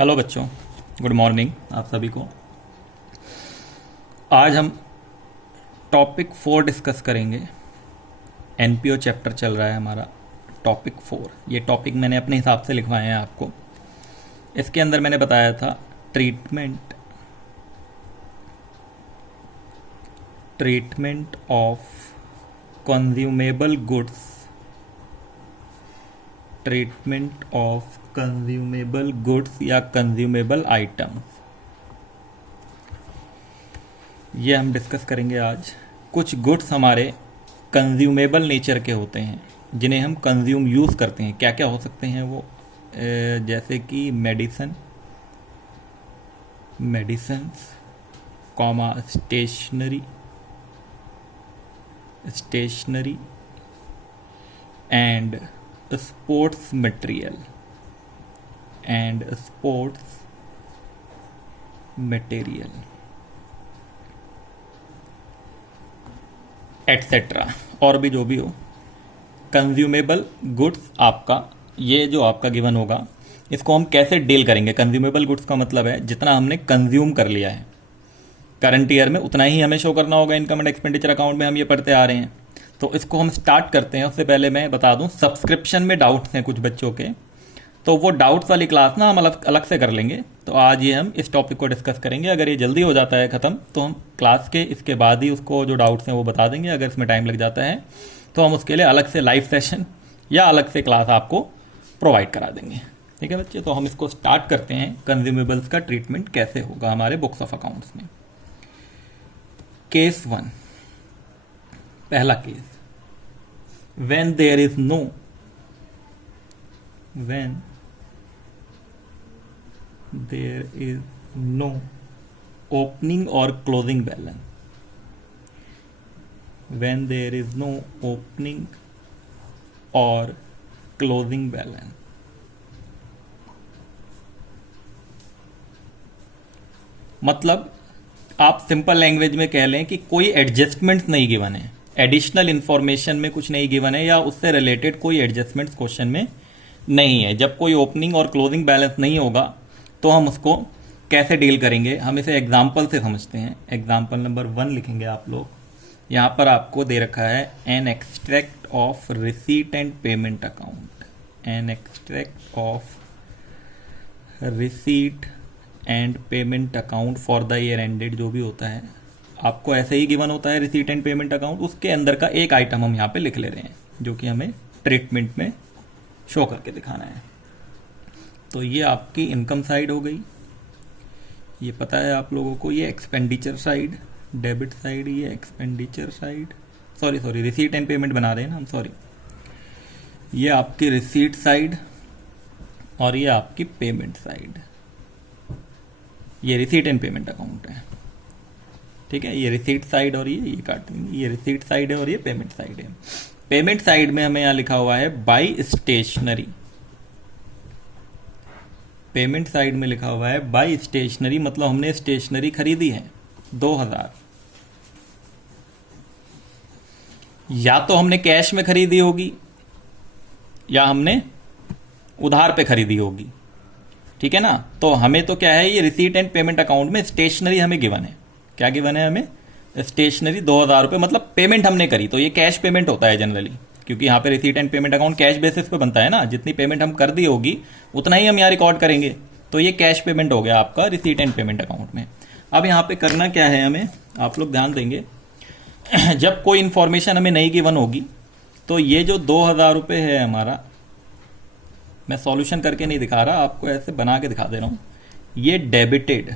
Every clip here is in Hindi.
हेलो बच्चों, गुड मॉर्निंग आप सभी को। आज हम टॉपिक 4 डिस्कस करेंगे। एनपीओ चैप्टर चल रहा है हमारा, टॉपिक 4। ये टॉपिक मैंने अपने हिसाब से लिखवाए हैं आपको। इसके अंदर मैंने बताया था treatment of consumable goods, treatment of consumable goods या कंज्यूमेबल आइटम्स, ये हम डिस्कस करेंगे आज। कुछ गुड्स हमारे कंज्यूमेबल नेचर के होते हैं जिन्हें हम कंज्यूम यूज़ करते हैं। क्या क्या हो सकते हैं वो? जैसे कि medicines, comma stationery and sports material etcetera, और भी जो भी हो। कंज्यूमेबल गुड्स आपका, ये जो आपका गिवन होगा, इसको हम कैसे डील करेंगे? कंज्यूमेबल गुड्स का मतलब है जितना हमने कंज्यूम कर लिया है करंट ईयर में, उतना ही हमें शो करना होगा इनकम एंड एक्सपेंडिचर अकाउंट में। हम ये पढ़ते आ रहे हैं, तो इसको हम स्टार्ट करते हैं। उससे पहले मैं बता दूं, सब्सक्रिप्शन में डाउट्स हैं कुछ बच्चों के, तो वो डाउट्स वाली क्लास ना हम अलग से कर लेंगे। तो आज ये हम इस टॉपिक को डिस्कस करेंगे। अगर ये जल्दी हो जाता है ख़त्म तो हम क्लास के इसके बाद ही उसको जो डाउट्स हैं वो बता देंगे। अगर इसमें टाइम लग जाता है तो हम उसके लिए अलग से लाइव सेशन या अलग से क्लास आपको प्रोवाइड करा देंगे। ठीक है बच्चे, तो हम इसको स्टार्ट करते हैं। कंज्यूमेबल्स का ट्रीटमेंट कैसे होगा हमारे बुक्स ऑफ अकाउंट्स में। केस 1, पहला case, when there is no opening or closing balance, when there is no opening or closing balance, मतलब आप सिंपल लैंग्वेज में कह लें कि कोई एडजस्टमेंट्स नहीं गिवन है, एडिशनल इंफॉर्मेशन में कुछ नहीं गिवन है, या उससे रिलेटेड कोई एडजस्टमेंट्स क्वेश्चन में नहीं है। जब कोई ओपनिंग और क्लोजिंग बैलेंस नहीं होगा तो हम उसको कैसे डील करेंगे? हम इसे एग्जाम्पल से समझते हैं। एग्जाम्पल नंबर 1 लिखेंगे आप लोग। यहाँ पर आपको दे रखा है an extract of receipt and payment account, an extract of receipt and payment account for the year ended, जो भी होता है आपको ऐसे ही गिवन होता है, रिसीट एंड पेमेंट अकाउंट। उसके अंदर का एक आइटम हम यहाँ पे लिख ले रहे हैं जो कि हमें ट्रीटमेंट में शो करके दिखाना है। तो ये आपकी इनकम साइड हो गई, ये पता है आप लोगों को। ये एक्सपेंडिचर साइड, डेबिट साइड, ये expenditure side, sorry receipt and payment बना रहे हैं ना हम, सॉरी। ये आपकी रिसीट साइड और ये आपकी पेमेंट साइड। ये रिसीट एंड पेमेंट अकाउंट है, ठीक है। ये रिसीट साइड और ये काट देंगे, ये रिसीट साइड है और ये पेमेंट साइड है। पेमेंट साइड में हमें यहाँ लिखा हुआ है बाई स्टेशनरी, पेमेंट साइड में लिखा हुआ है बाई स्टेशनरी, मतलब हमने स्टेशनरी खरीदी है 2000। या तो हमने कैश में खरीदी होगी या हमने उधार पे खरीदी होगी, ठीक है ना। तो हमें तो क्या है, ये रिसीट एंड पेमेंट अकाउंट में स्टेशनरी हमें गिवन है। क्या गिवन है हमें? स्टेशनरी 2000 रुपये, मतलब पेमेंट हमने करी, तो ये कैश पेमेंट होता है जनरली, क्योंकि यहाँ पे receipt and payment account cash basis पे बनता है ना। जितनी पेमेंट हम कर दी होगी उतना ही हम यहाँ रिकॉर्ड करेंगे। तो ये कैश पेमेंट हो गया आपका रिसीट एंड पेमेंट अकाउंट में। अब यहाँ पे करना क्या है हमें, आप लोग ध्यान देंगे। जब कोई इंफॉर्मेशन हमें नहीं गिवन होगी तो ये जो 2000 रुपये है हमारा, मैं सॉल्यूशन करके नहीं दिखा रहा, आपको ऐसे बना के दिखा दे रहा हूं। ये debited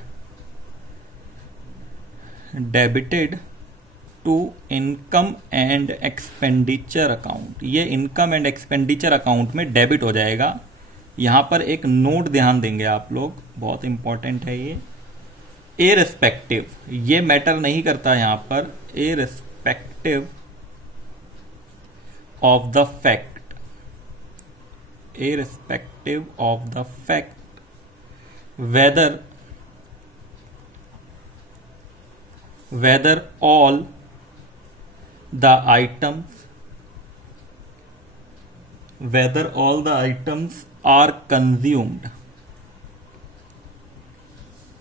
to income and expenditure account, ये इनकम एंड एक्सपेंडिचर अकाउंट में डेबिट हो जाएगा। यहां पर एक नोट ध्यान देंगे आप लोग, बहुत इंपॉर्टेंट है ये। इररिस्पेक्टिव, ये मैटर नहीं करता यहां पर, irrespective of the fact, irrespective of the fact whether all the items are consumed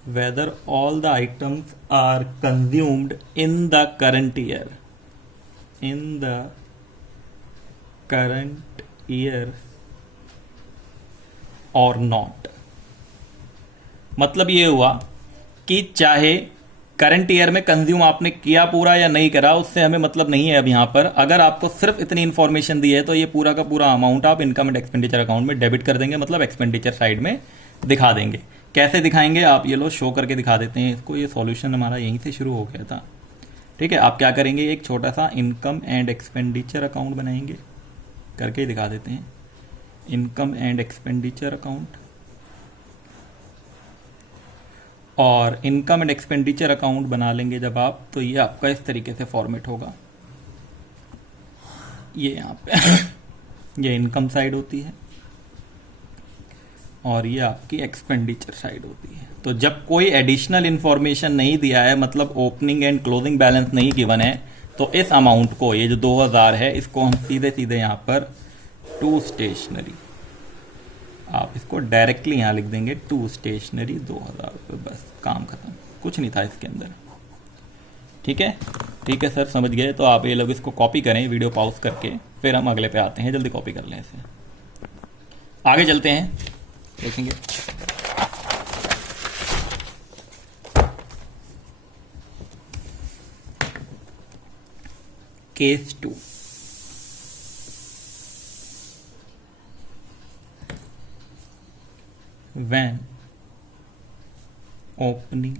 whether all the items are consumed in the current year or not। मतलब ये हुआ कि चाहे करंट ईयर में कंज्यूम आपने किया पूरा या नहीं करा, उससे हमें मतलब नहीं है। अब यहां पर अगर आपको सिर्फ इतनी इंफॉर्मेशन दी है तो ये पूरा का पूरा अमाउंट आप इनकम एंड एक्सपेंडिचर अकाउंट में डेबिट कर देंगे, मतलब एक्सपेंडिचर साइड में दिखा देंगे। कैसे दिखाएंगे आप, ये लो शो करके दिखा देते हैं इसको। ये सॉल्यूशन हमारा यहीं से शुरू हो गया था, ठीक है। आप क्या करेंगे, एक छोटा सा इनकम एंड एक्सपेंडिचर अकाउंट बनाएंगे, करके ही दिखा देते हैं। इनकम एंड एक्सपेंडिचर अकाउंट, और इनकम एंड एक्सपेंडिचर अकाउंट बना लेंगे जब आप, तो ये आपका इस तरीके से फॉर्मेट होगा। ये यहाँ पे ये इनकम साइड होती है और ये आपकी एक्सपेंडिचर साइड होती है। तो जब कोई एडिशनल इंफॉर्मेशन नहीं दिया है, मतलब ओपनिंग एंड क्लोजिंग बैलेंस नहीं गिवन है, तो इस अमाउंट को, ये जो 2000 है, इसको हम सीधे सीधे यहाँ पर टू स्टेशनरी, आप इसको डायरेक्टली यहाँ लिख देंगे टू स्टेशनरी 2000 रुपये, बस काम खत्म, कुछ नहीं था इसके अंदर। ठीक है, ठीक है सर, समझ गए। तो आप ये लोग इसको कॉपी करें, वीडियो पॉज करके, फिर हम अगले पे आते हैं। जल्दी कॉपी कर लें इसे, आगे चलते हैं, देखेंगे। Case 2, when opening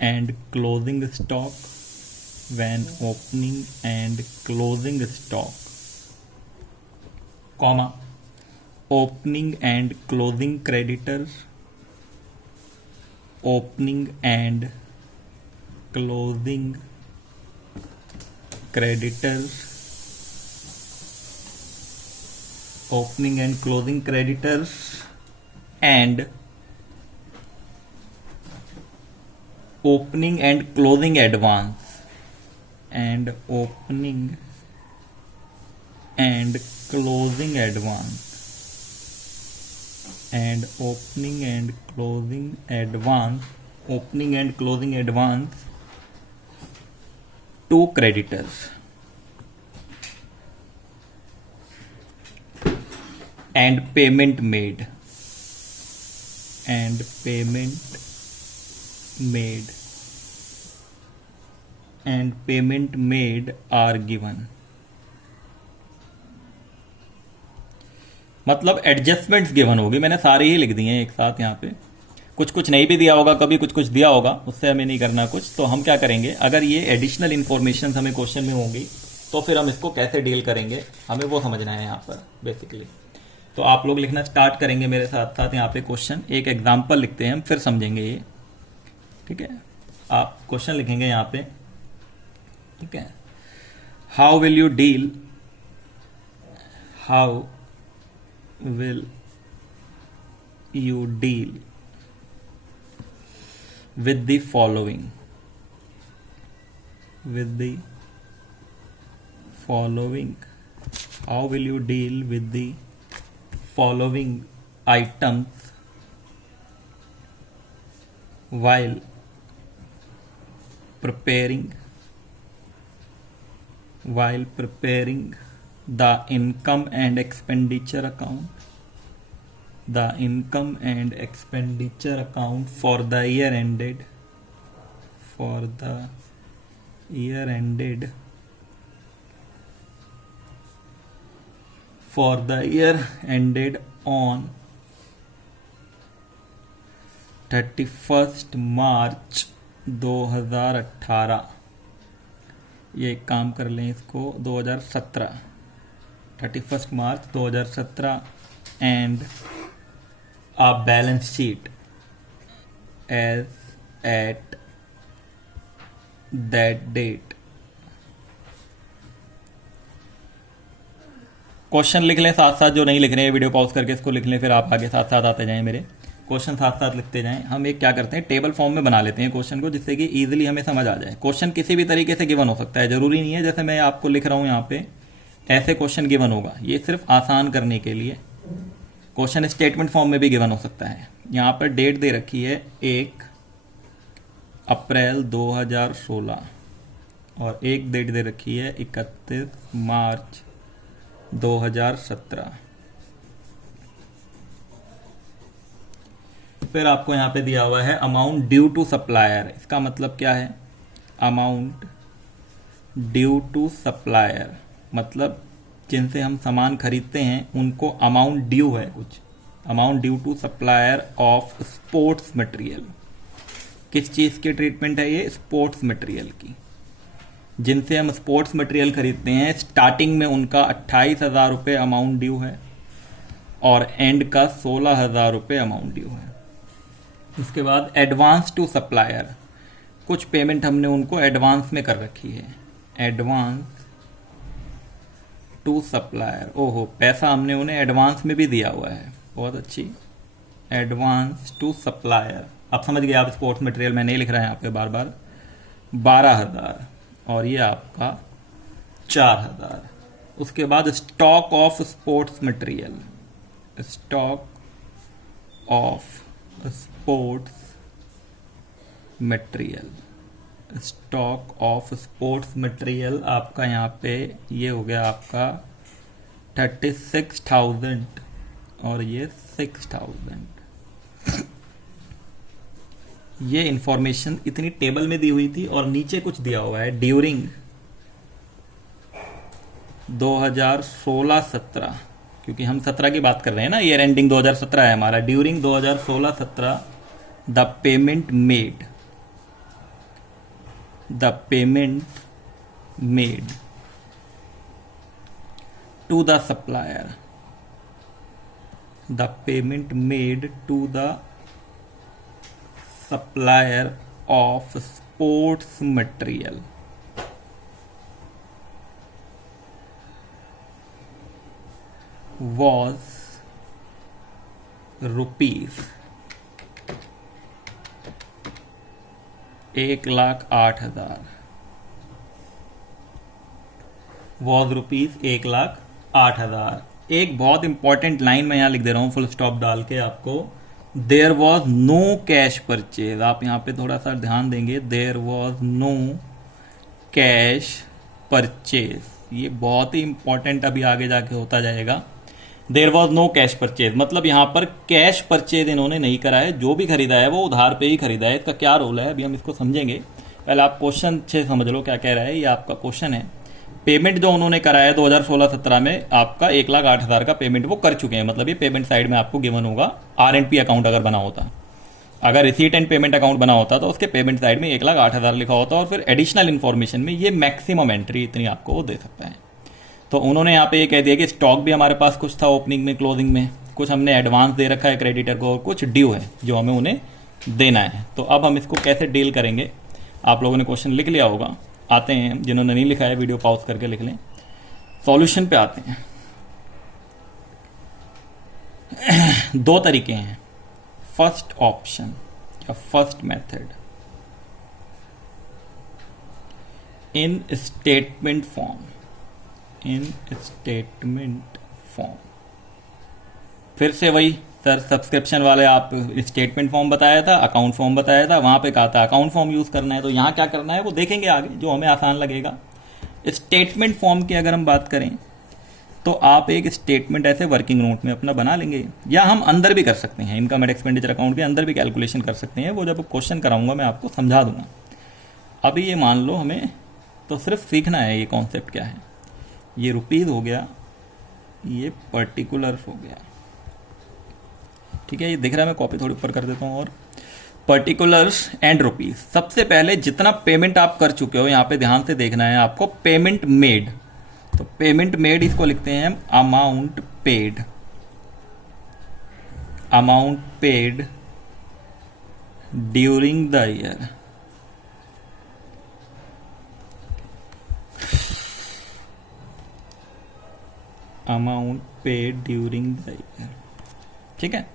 and closing stock, when opening and closing stock, comma, opening and closing creditors, opening and closing creditors, opening and closing creditors, and opening and closing advance, and opening and closing advance, and opening and closing advance, opening and closing advance to creditors, and payment made, and payment made, and payment made are given। मतलब एडजस्टमेंट्स गिवन होगी, मैंने सारे ही लिख दिए हैं एक साथ यहाँ पे। कुछ कुछ नहीं भी दिया होगा, कभी कुछ कुछ दिया होगा, उससे हमें नहीं करना कुछ। तो हम क्या करेंगे, अगर ये एडिशनल इन्फॉर्मेशन हमें क्वेश्चन में होंगी तो फिर हम इसको कैसे डील करेंगे, हमें वो समझना है यहाँ पर बेसिकली। तो आप लोग लिखना स्टार्ट करेंगे मेरे साथ साथ यहाँ पे क्वेश्चन। एक एग्जांपल लिखते हैं हम, फिर समझेंगे ये, ठीक है। आप क्वेश्चन लिखेंगे यहाँ पे, ठीक है। How will you deal with the following, how will you deal with the following items while preparing the income and expenditure account, for the year ended on 31st March 2018। ये एक काम कर लें इसको 2017, 31st March 2017, and a balance sheet as at that date। Question लिख लें साथ साथ, जो नहीं लिख रहे हैं वीडियो पॉज करके इसको लिख लें, फिर आप आगे साथ साथ आते जाएं, मेरे क्वेश्चन साथ साथ लिखते जाएं। हम एक क्या करते हैं, टेबल फॉर्म में बना लेते हैं क्वेश्चन को, जिससे कि इजीली हमें समझ आ जाए। क्वेश्चन किसी भी तरीके से गिवन हो सकता है, जरूरी नहीं है जैसे मैं आपको लिख रहा हूं यहाँ पे ऐसे क्वेश्चन गिवन होगा। ये सिर्फ आसान करने के लिए क्वेश्चन स्टेटमेंट फॉर्म में भी गिवन हो सकता है। यहाँ पर डेट दे रखी है 1 अप्रैल 2016 और एक डेट दे रखी है 31 मार्च 2017। फिर आपको यहाँ पे दिया हुआ है अमाउंट ड्यू टू सप्लायर। इसका मतलब क्या है? अमाउंट ड्यू टू सप्लायर मतलब जिनसे हम सामान खरीदते हैं उनको अमाउंट ड्यू है कुछ। Amount due to supplier of sports material. किस चीज़ की ट्रीटमेंट है ये? स्पोर्ट्स मटेरियल की। जिनसे हम स्पोर्ट्स मटेरियल खरीदते हैं स्टार्टिंग में उनका 28,000 रुपये अमाउंट ड्यू है और एंड का 16,000 रुपये अमाउंट ड्यू है। उसके बाद एडवांस टू सप्लायर, कुछ पेमेंट हमने उनको एडवांस में कर रखी है। एडवांस टू सप्लायर, ओहो पैसा हमने उन्हें एडवांस में भी दिया हुआ है, बहुत अच्छी। एडवांस टू सप्लायर, आप समझ गए। आप स्पोर्ट्स मटेरियल में नहीं लिख रहे हैं यहाँ पे बार बार। 12,000 और ये आपका 4,000। उसके बाद stock of sports material, stock of sports material, stock of sports material आपका यहाँ पे ये हो गया आपका 36,000 और ये 6,000। ये इंफॉर्मेशन इतनी टेबल में दी हुई थी और नीचे कुछ दिया हुआ है ड्यूरिंग 2016-17, क्योंकि हम 17 की बात कर रहे हैं ना, ईयर एंडिंग 2017 है हमारा। During 2016-17 the payment made to the supplier, the payment made to the supplier of sports material was rupees 1,08,000। Was rupees 1,08,000। एक बहुत इंपॉर्टेंट लाइन मैं यहाँ लिख दे रहा हूँ फुल स्टॉप डाल के आपको। There was no cash purchase, आप यहाँ पे थोड़ा सा ध्यान देंगे। There was no cash purchase, ये बहुत ही इंपॉर्टेंट अभी आगे जाके होता जाएगा। There was no cash purchase मतलब यहाँ पर कैश परचेज इन्होंने नहीं करा है, जो भी खरीदा है वो उधार पे ही खरीदा है। इसका क्या रोल है अभी हम इसको समझेंगे। पहले आप क्वेश्चन से समझ लो क्या कह रहा है। ये आपका क्वेश्चन है, पेमेंट जो उन्होंने कराया 2016-17 में आपका 1,08,000 का पेमेंट वो कर चुके हैं। मतलब ये पेमेंट साइड में आपको गिवन होगा। R&P अकाउंट अगर बना होता, अगर रिसीट एंड पेमेंट अकाउंट बना होता तो उसके पेमेंट साइड में 1,08,000 लिखा होता और फिर एडिशनल इन्फॉर्मेशन में ये मैक्सिमम एंट्री इतनी आपको वो दे सकता है। तो उन्होंने यहाँ पे ये कह दिया कि स्टॉक भी हमारे पास कुछ था ओपनिंग में, क्लोजिंग में कुछ हमने एडवांस दे रखा है क्रेडिटर को और कुछ ड्यू है जो हमें उन्हें देना है। तो अब हम इसको कैसे डील करेंगे, आप लोगों ने क्वेश्चन लिख लिया होगा। आते हैं, जिन्होंने नहीं लिखा है वीडियो पॉज करके लिख लें। सॉल्यूशन पे आते हैं। दो तरीके हैं, फर्स्ट ऑप्शन या first method in statement form, in statement form. फिर से वही सर सब्सक्रिप्शन वाले, आप स्टेटमेंट फॉर्म बताया था, अकाउंट फॉर्म बताया था, वहां पे कहा था अकाउंट फॉर्म यूज करना है। तो यहां क्या करना है वो देखेंगे आगे, जो हमें आसान लगेगा। स्टेटमेंट फॉर्म की अगर हम बात करें तो आप एक स्टेटमेंट ऐसे वर्किंग नोट में अपना बना लेंगे, या हम अंदर भी कर सकते हैं, इनकम एंड एक्सपेंडिचर अकाउंट के अंदर भी कैलकुलेशन कर सकते हैं। वो जब क्वेश्चन कराऊंगा मैं आपको समझा दूंगा। अभी ये मान लो हमें तो सिर्फ सीखना है ये कॉन्सेप्ट क्या है। ये रुपीज हो गया, ये पर्टिकुलर हो गया, ठीक है। ये दिख रहा है, मैं कॉपी थोड़ी ऊपर कर देता हूँ। और पर्टिकुलर्स एंड रुपीज, सबसे पहले जितना पेमेंट आप कर चुके हो यहाँ पे ध्यान से देखना है आपको। पेमेंट मेड, तो पेमेंट मेड इसको लिखते हैं हम amount paid, amount paid during the year. Amount paid during the year, ठीक है।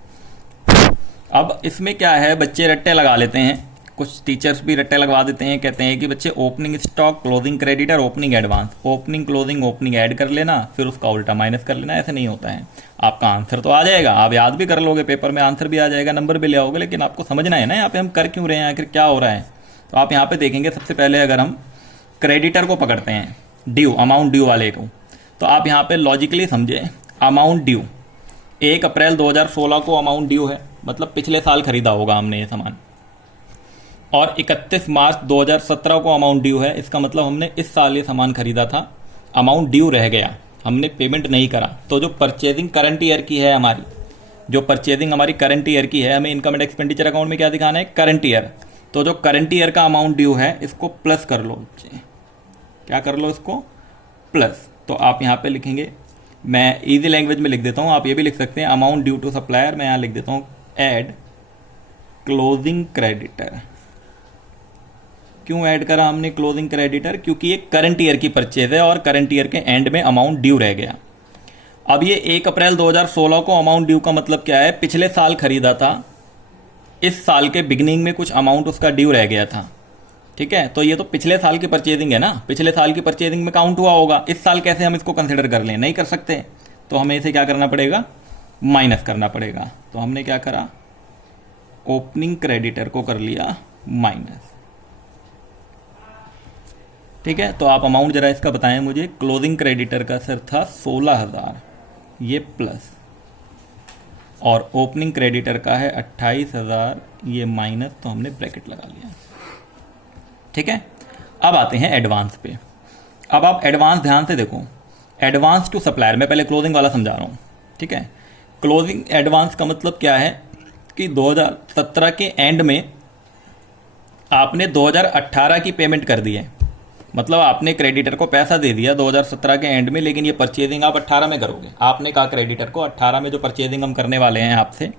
अब इसमें क्या है, बच्चे रट्टे लगा लेते हैं। कुछ टीचर्स भी रट्टे लगवा देते हैं, कहते हैं कि बच्चे opening stock, closing creditor, opening advance, opening closing opening add कर लेना, फिर उसका उल्टा माइनस कर लेना। ऐसे नहीं होता है। आपका आंसर तो आ जाएगा, आप याद भी कर लोगे, पेपर में आंसर भी आ जाएगा, नंबर भी ले आओगे, लेकिन आपको समझना है ना यहाँ पे हम कर क्यों रहे हैं, आखिर क्या हो रहा है। तो आप यहाँ पे देखेंगे, सबसे पहले अगर हम क्रेडिटर को पकड़ते हैं, ड्यू, अमाउंट ड्यू वाले को, तो आप यहाँ पे लॉजिकली समझे, अमाउंट ड्यू 1 अप्रैल 2016 को अमाउंट ड्यू है, मतलब पिछले साल खरीदा होगा हमने ये सामान, और 31 मार्च 2017 को अमाउंट ड्यू है, इसका मतलब हमने इस साल ये सामान खरीदा था, अमाउंट ड्यू रह गया, हमने पेमेंट नहीं करा। तो जो परचेजिंग करंट ईयर की है हमारी, जो परचेजिंग हमारी करंट ईयर की है, हमें इनकम एंड एक्सपेंडिचर अकाउंट में क्या दिखाना है, करंट ईयर। तो जो करंट ईयर का अमाउंट ड्यू है इसको प्लस कर लो, क्या कर लो, इसको प्लस। तो आप यहाँ पे लिखेंगे, मैं इजी लैंग्वेज में लिख देता हूँ, आप ये भी लिख सकते हैं, अमाउंट ड्यू टू सप्लायर, मैं यहाँ लिख देता हूँ ऐड क्लोजिंग क्रेडिटर। क्यों ऐड करा हमने क्लोजिंग क्रेडिटर, क्योंकि ये करंट ईयर की परचेज है और करंट ईयर के एंड में अमाउंट ड्यू रह गया। अब ये 1 अप्रैल 2016 को अमाउंट ड्यू का मतलब क्या है, पिछले साल खरीदा था, इस साल के बिगिनिंग में कुछ अमाउंट उसका ड्यू रह गया था, ठीक है। तो ये तो पिछले साल की परचेजिंग है ना, पिछले साल की परचेजिंग में काउंट हुआ होगा, इस साल कैसे हम इसको कंसिडर कर लें, नहीं कर सकते। तो हमें इसे क्या करना पड़ेगा, माइनस करना पड़ेगा। तो हमने क्या करा, ओपनिंग क्रेडिटर को कर लिया माइनस, ठीक है। तो आप अमाउंट जरा इसका बताएं मुझे, क्लोजिंग क्रेडिटर का सर था 16,000, ये प्लस, और ओपनिंग क्रेडिटर का है 28,000, ये माइनस, तो हमने ब्रैकेट लगा लिया, ठीक है। अब आते हैं एडवांस पे। अब आप एडवांस ध्यान से देखो, एडवांस टू सप्लायर, मैं पहले क्लोजिंग वाला समझा रहा हूँ, ठीक है। क्लोजिंग एडवांस का मतलब क्या है कि 2017 के एंड में आपने 2018 की पेमेंट कर दी है, मतलब आपने क्रेडिटर को पैसा दे दिया 2017 के एंड में, लेकिन ये परचेजिंग आप 18 में करोगे। आपने कहा क्रेडिटर को 18 में जो परचेजिंग हम करने वाले हैं आपसे,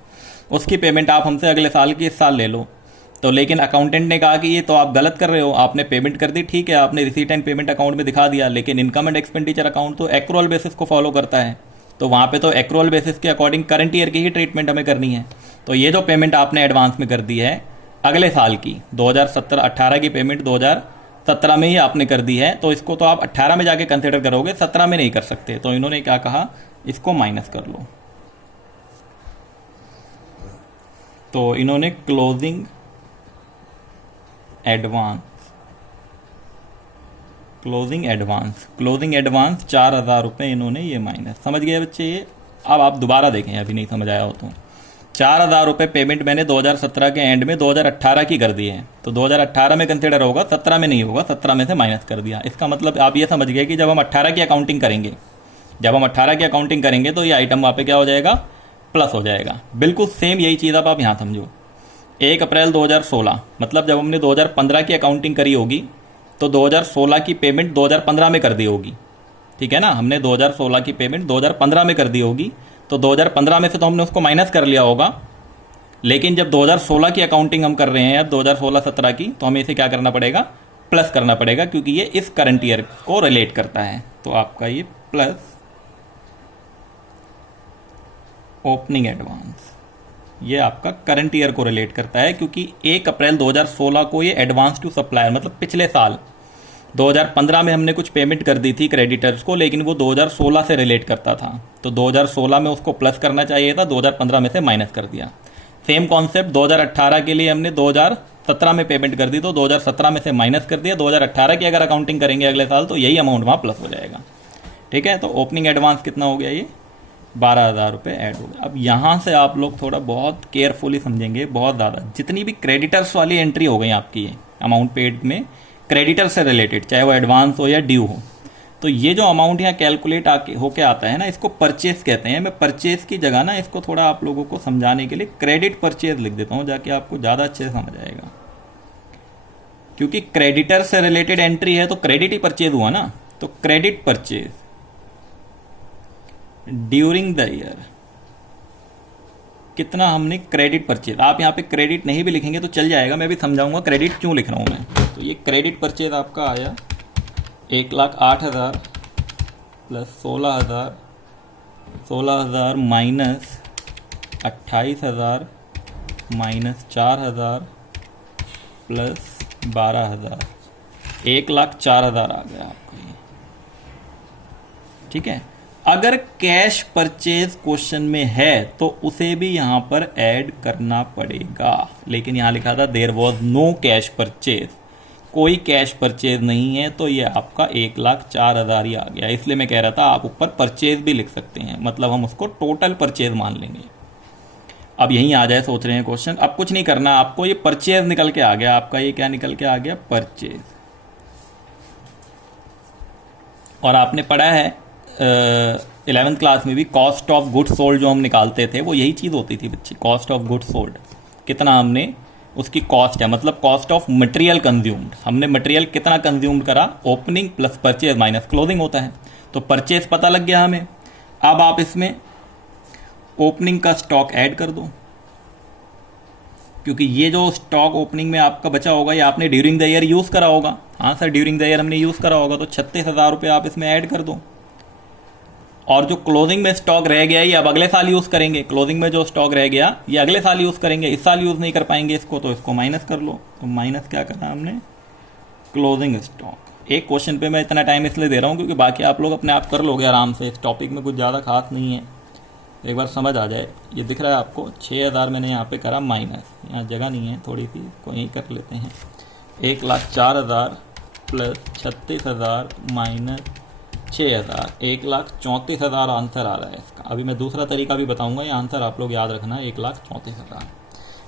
उसकी पेमेंट आप हमसे अगले साल की इस साल ले लो। तो लेकिन अकाउंटेंट ने कहा कि ये तो आप गलत कर रहे हो, आपने पेमेंट कर दी, ठीक है, आपने रिसीट एंड पेमेंट अकाउंट में दिखा दिया, लेकिन इनकम एंड एक्सपेंडिचर अकाउंट तो एक्रूअल बेसिस को फॉलो करता है, तो वहाँ पे तो एक्रूअल बेसिस के अकॉर्डिंग करंट ईयर की ही ट्रीटमेंट हमें करनी है। तो ये जो पेमेंट आपने एडवांस में कर दी है अगले साल की, 2017-18 की पेमेंट 2017 में ही आपने कर दी है, तो इसको तो आप 18 में जाके कंसिडर करोगे, 17 में नहीं कर सकते। तो इन्होंने क्या कहा, इसको माइनस कर लो। तो इन्होंने क्लोजिंग एडवांस, क्लोजिंग एडवांस 4,000 रुपये इन्होंने ये माइनस, समझ गए बच्चे ये। अब आप दोबारा देखें, अभी नहीं समझ आया हो तो, 4,000 रुपये पेमेंट मैंने 2017 के एंड में 2018 की कर दी है, तो 2018 में कंसिडर होगा, 17 में नहीं होगा, 17 में से माइनस कर दिया। इसका मतलब आप ये समझ गए कि जब हम 18 की अकाउंटिंग करेंगे, तो ये आइटम वहाँ पे क्या हो जाएगा, प्लस हो जाएगा। बिल्कुल सेम यही चीज़ आप यहाँ समझो, 1 अप्रैल 2016, मतलब जब हमने 2015 की अकाउंटिंग करी होगी तो 2016 की पेमेंट 2015 में कर दी होगी, ठीक है ना। हमने 2016 की पेमेंट 2015 में कर दी होगी, तो 2015 में से तो हमने उसको माइनस कर लिया होगा, लेकिन जब 2016 की अकाउंटिंग हम कर रहे हैं, अब 2016-17 की, तो हमें इसे क्या करना पड़ेगा, प्लस करना पड़ेगा, क्योंकि ये इस करंट ईयर को रिलेट करता है। तो आपका ये प्लस ओपनिंग एडवांस, ये आपका करंट ईयर को रिलेट करता है, क्योंकि 1 अप्रैल 2016 को ये एडवांस टू सप्लायर, मतलब पिछले साल 2015 में हमने कुछ पेमेंट कर दी थी क्रेडिटर्स को, लेकिन वो 2016 से रिलेट करता था, तो 2016 में उसको प्लस करना चाहिए था, 2015 में से माइनस कर दिया। सेम कॉन्सेप्ट 2018 के लिए हमने 2017 में पेमेंट कर दी, तो 2017 में से माइनस कर दिया, 2018 की अगर अकाउंटिंग करेंगे अगले साल तो यही अमाउंट वहाँ प्लस हो जाएगा, ठीक है। तो ओपनिंग एडवांस कितना हो गया, ये 12,000 रुपये ऐड हो गया। अब यहाँ से आप लोग थोड़ा बहुत केयरफुली समझेंगे, बहुत ज़्यादा, जितनी भी क्रेडिटर्स वाली एंट्री हो गई आपकी ये अमाउंट पेड में क्रेडिटर से रिलेटेड, चाहे वो एडवांस हो या ड्यू हो, तो ये जो अमाउंट यहाँ कैलकुलेट होके आता है ना, इसको परचेस कहते हैं। मैं परचेस की जगह ना इसको थोड़ा आप लोगों को समझाने के लिए क्रेडिट परचेज लिख देता हूँ, जाके आपको ज़्यादा अच्छे से समझ आएगा, क्योंकि क्रेडिटर से रिलेटेड एंट्री है तो क्रेडिट ही परचेज हुआ ना। तो credit purchase during the year, कितना हमने क्रेडिट परचेज, आप यहाँ पे क्रेडिट नहीं भी लिखेंगे तो चल जाएगा, मैं भी समझाऊंगा क्रेडिट क्यों लिख रहा हूँ मैं। तो ये क्रेडिट परचेज आपका आया 1,08,000 प्लस 16,000 माइनस 28,000 माइनस 4,000 प्लस 12,000, 1,04,000 आ गया आपका ये। ठीक है, अगर कैश परचेज क्वेश्चन में है तो उसे भी यहां पर ऐड करना पड़ेगा, लेकिन यहां लिखा था there was no cash purchase, कोई कैश परचेज नहीं है, तो ये आपका 1,04,000 ही आ गया। इसलिए मैं कह रहा था आप ऊपर परचेज भी लिख सकते हैं, मतलब हम उसको टोटल परचेज मान लेंगे। अब यहीं आ जाए सोच रहे हैं क्वेश्चन, अब कुछ नहीं करना आपको, ये परचेज निकल के आ गया आपका, ये क्या निकल के आ गया, परचेज। और आपने पढ़ा है 11th क्लास में भी कॉस्ट ऑफ गुड्स सोल्ड जो हम निकालते थे वो यही चीज़ होती थी बच्चे, कॉस्ट ऑफ गुड्स सोल्ड, कितना हमने उसकी कॉस्ट है, मतलब कॉस्ट ऑफ मटेरियल कंज्यूम्ड, हमने मटेरियल कितना कंज्यूम करा, opening plus purchase minus closing होता है। तो परचेज पता लग गया हमें, अब आप इसमें ओपनिंग का स्टॉक ऐड कर दो, क्योंकि ये जो स्टॉक ओपनिंग में आपका बचा होगा ये आपने ड्यूरिंग द ईयर यूज़ करा होगा। हाँ सर, ड्यूरिंग द ईयर हमने यूज़ करा होगा, तो 36,000 रुपये आप इसमें ऐड कर दो। और जो क्लोजिंग में स्टॉक रह गया ये अब अगले साल यूज़ करेंगे, क्लोजिंग में जो स्टॉक रह गया ये अगले साल यूज़ करेंगे, इस साल यूज़ नहीं कर पाएंगे इसको, तो इसको माइनस कर लो। तो माइनस क्या करना हमने, क्लोजिंग स्टॉक। एक क्वेश्चन पे मैं इतना टाइम इसलिए दे रहा हूँ क्योंकि बाकी आप लोग अपने आप कर लोगे आराम से, इस टॉपिक में कुछ ज़्यादा खास नहीं है, एक बार समझ आ जाए। ये दिख रहा है आपको 6,000 मैंने यहाँ पे करा माइनस, यहाँ जगह नहीं है थोड़ी सी, को यहीं कर लेते हैं। 1,04,000 प्लस 36,000 माइनस 6,000, 1,34,000 आंसर आ रहा है इसका। अभी मैं दूसरा तरीका भी बताऊंगा, ये आंसर आप लोग याद रखना, 1,34,000।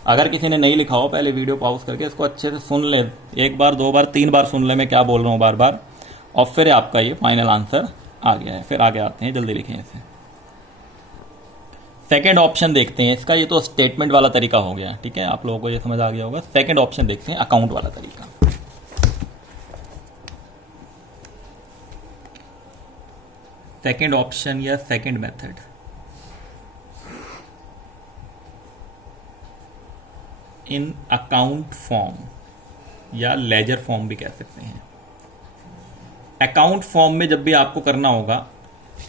अगर किसी ने नहीं लिखा हो पहले वीडियो पॉज करके इसको अच्छे से सुन ले, एक बार 2 बार 3 बार सुन ले मैं क्या बोल रहा हूँ बार बार, और फिर आपका ये फाइनल आंसर आ गया है। फिर आगे आते हैं, जल्दी लिखें इसे। सेकेंड ऑप्शन देखते हैं इसका, ये तो स्टेटमेंट वाला तरीका हो गया, ठीक है, आप लोगों को ये समझ आ गया होगा। सेकेंड ऑप्शन देखते हैं, अकाउंट वाला तरीका। सेकेंड ऑप्शन या सेकेंड मेथड, इन अकाउंट फॉर्म या लेजर फॉर्म भी कह सकते हैं। अकाउंट फॉर्म में जब भी आपको करना होगा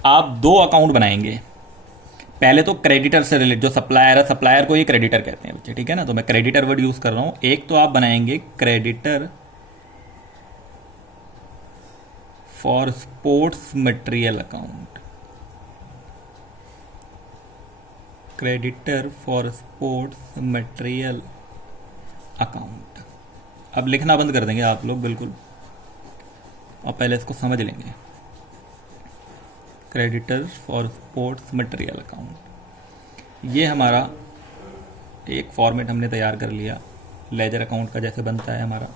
आप 2 अकाउंट बनाएंगे। पहले तो क्रेडिटर से रिलेटेड, जो सप्लायर है सप्लायर को ही क्रेडिटर कहते हैं बच्चे, ठीक है ना, तो मैं क्रेडिटर वर्ड यूज कर रहा हूं। एक तो आप बनाएंगे creditor for sports material account, creditor for sports material account. अब लिखना बंद कर देंगे आप लोग बिल्कुल, और पहले इसको समझ लेंगे। Creditor for sports material account, ये हमारा एक फॉर्मेट हमने तैयार कर लिया लेजर अकाउंट का जैसे बनता है हमारा।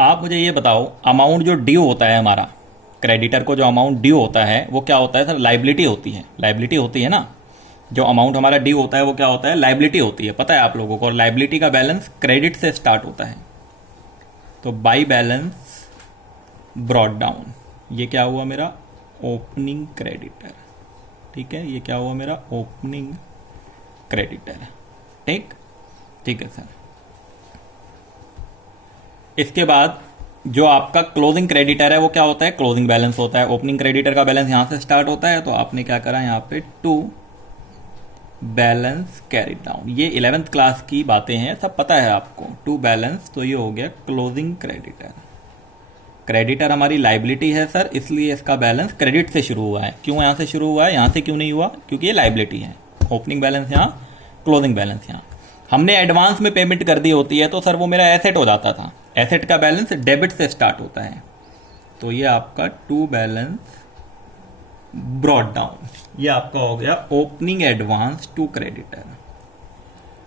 आप मुझे ये बताओ, अमाउंट जो ड्यू होता है हमारा, क्रेडिटर को जो अमाउंट ड्यू होता है वो क्या होता है सर, लाइबिलिटी होती है। लाइबिलिटी होती है ना, जो अमाउंट हमारा ड्यू होता है वो क्या होता है, लाइबिलिटी होती है, पता है आप लोगों को। और लाइबिलिटी का बैलेंस क्रेडिट से स्टार्ट होता है, तो बाई बैलेंस ब्रॉट डाउन, ये क्या हुआ मेरा, ओपनिंग क्रेडिटर, ठीक है, ये क्या हुआ मेरा, ओपनिंग क्रेडिटर, ठीक ठीक है सर। इसके बाद जो आपका क्लोजिंग क्रेडिटर है वो क्या होता है, क्लोजिंग बैलेंस होता है। ओपनिंग क्रेडिटर का बैलेंस यहां से स्टार्ट होता है, तो आपने क्या करा यहाँ पे, टू बैलेंस कैरी डाउन। ये 11th क्लास की बातें हैं, सब पता है आपको। टू बैलेंस, तो ये हो गया क्लोजिंग क्रेडिटर। क्रेडिटर हमारी लाइबिलिटी है सर, इसलिए इसका बैलेंस क्रेडिट से शुरू हुआ है। क्यों यहां से शुरू हुआ है, यहां से क्यों नहीं हुआ, क्योंकि ये लाइबिलिटी है। ओपनिंग बैलेंस यहाँ, क्लोजिंग बैलेंस यहाँ। हमने एडवांस में पेमेंट कर दी होती है तो सर वो मेरा एसेट हो जाता था। एसेट का बैलेंस डेबिट से स्टार्ट होता है, तो ये आपका टू बैलेंस ब्रॉट डाउन, ये आपका हो गया opening advance to creditor.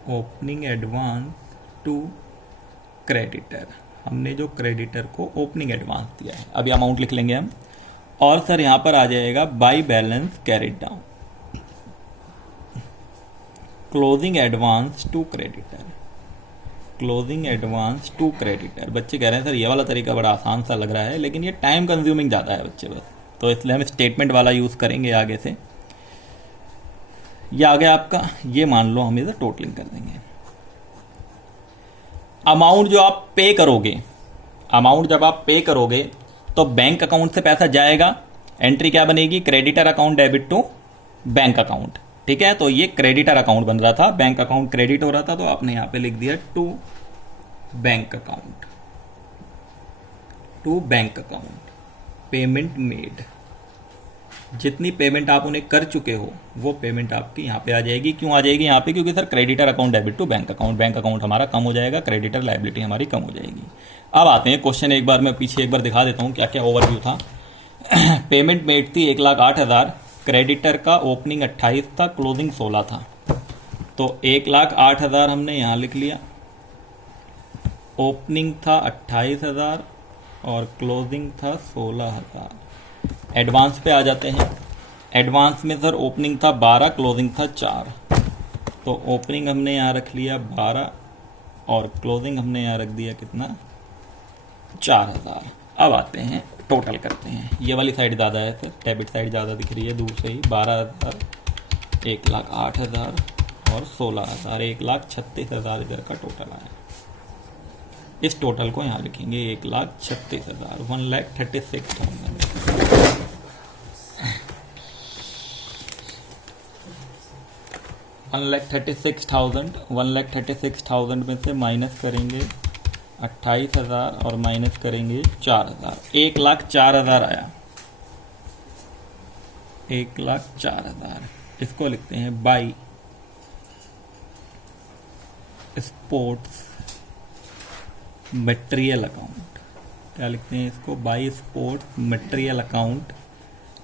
Opening advance to creditor, हमने जो क्रेडिटर को ओपनिंग एडवांस दिया है। अभी अमाउंट लिख लेंगे हम, और सर यहां पर आ जाएगा by balance carried down, closing advance to creditor. Closing advance to creditor. बच्चे कह रहे हैं सर ये वाला तरीका बड़ा आसान सा लग रहा है, लेकिन ये टाइम कंज्यूमिंग ज़्यादा है बच्चे, बस तो इसलिए हम स्टेटमेंट वाला यूज़ करेंगे आगे से। ये आ गया आपका, ये मान लो हम इसे टोटलिंग कर देंगे। अमाउंट जो आप पे करोगे अमाउंट जब आप पे करोगे तो बैंक अकाउंट से पैसा जाएगा, एंट्री क्या बनेगी, creditor account debit to bank account. ठीक है, तो ये क्रेडिटर अकाउंट बन रहा था, बैंक अकाउंट क्रेडिट हो रहा था, तो आपने यहां पे लिख दिया to bank account, to bank account payment made. जितनी पेमेंट आप उन्हें कर चुके हो वो पेमेंट आपकी यहाँ पे आ जाएगी। क्यों आ जाएगी यहाँ पे, क्योंकि sir creditor account debit to bank account, bank account हमारा कम हो जाएगा, क्रेडिटर लायबिलिटी हमारी कम हो जाएगी। अब आते हैं क्वेश्चन, एक बार मैं पीछे एक बार दिखा देता हूँ क्या क्या ओवरव्यू था। पेमेंट मेड थी 1,08,000, क्रेडिटर का ओपनिंग 28 था, क्लोजिंग 16 था, तो 1,08,000 हमने यहाँ लिख लिया, ओपनिंग था 28,000 और क्लोजिंग था 16,000। एडवांस पे आ जाते हैं। एडवांस में सर ओपनिंग था 12, क्लोजिंग था 4, तो ओपनिंग हमने यहाँ रख लिया 12 और क्लोजिंग हमने यहाँ रख दिया कितना, 4,000। अब आते हैं टोटल करते हैं। ये वाली साइड ज़्यादा है सर, डेबिट साइड ज़्यादा दिख रही है दूर से ही। 12,000, 1,08,000 और 16,000, 1,36,000 इधर का टोटल आया। इस टोटल को यहाँ लिखेंगे 1,36,000, 1,36,000। 1,36,000 में से माइनस करेंगे 28,000 और माइनस करेंगे 4,000, 1,04,000 आया। 1,04,000 इसको लिखते हैं बाई स्पोर्ट्स मटेरियल अकाउंट। क्या लिखते हैं इसको, बाई स्पोर्ट्स मटेरियल अकाउंट।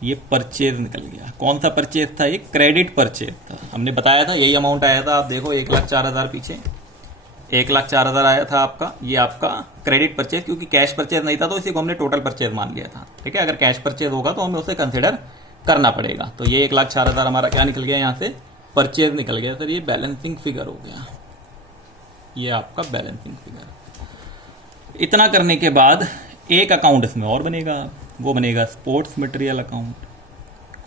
ये परचेज निकल गया। कौन सा परचेज था, ये क्रेडिट परचेज था। हमने बताया था यही अमाउंट आया था, आप देखो 1,04,000 पीछे 1,04,000 आया था आपका, ये आपका क्रेडिट परचेज, क्योंकि कैश परचेज नहीं था तो इसी को हमने टोटल परचेज मान लिया था। ठीक है, अगर कैश परचेज होगा तो हमें उसे कंसिडर करना पड़ेगा। तो ये 1,04,000 हमारा क्या निकल गया, यहाँ से परचेज निकल गया सर। ये बैलेंसिंग फिगर हो गया, ये आपका बैलेंसिंग फिगर। इतना करने के बाद एक अकाउंट इसमें और बनेगा, वो बनेगा स्पोर्ट्स मटेरियल अकाउंट।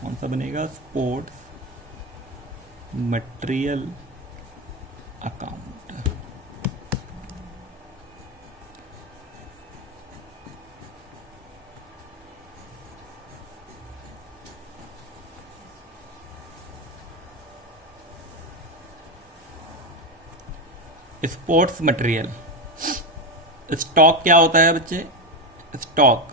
कौन सा बनेगा, sports material account. Sports material, stock क्या होता है बच्चे, स्टॉक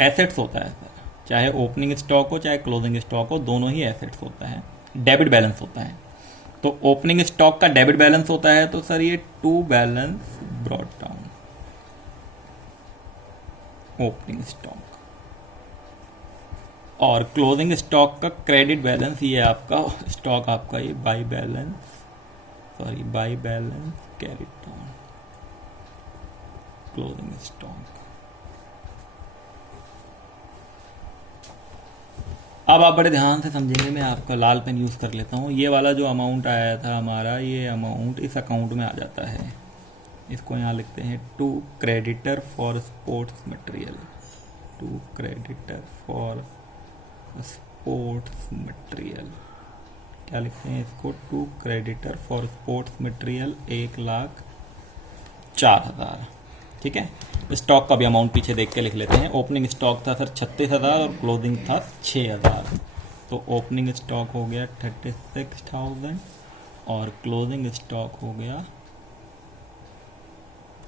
एसेट्स होता है सर। चाहे ओपनिंग स्टॉक हो चाहे क्लोजिंग स्टॉक हो, दोनों ही एसेट्स होता है, डेबिट बैलेंस होता है। तो ओपनिंग स्टॉक का डेबिट बैलेंस होता है, तो सर ये to balance brought down opening stock. और क्लोजिंग स्टॉक का क्रेडिट बैलेंस, ये आपका स्टॉक आपका ये by balance carried down closing stock. अब आप बड़े ध्यान से समझेंगे, मैं आपका लाल पेन यूज कर लेता हूँ। ये वाला जो अमाउंट आया था हमारा, ये अमाउंट इस अकाउंट में आ जाता है। इसको यहाँ लिखते हैं to creditor for sports material, to creditor for sports material. क्या लिखते हैं इसको, to creditor for sports material 1,04,000। ठीक है, स्टॉक का भी अमाउंट पीछे देख के लिख लेते हैं। ओपनिंग स्टॉक था सर 36,000 और क्लोजिंग था 6,000, तो ओपनिंग स्टॉक हो गया 36,000 और क्लोजिंग स्टॉक हो गया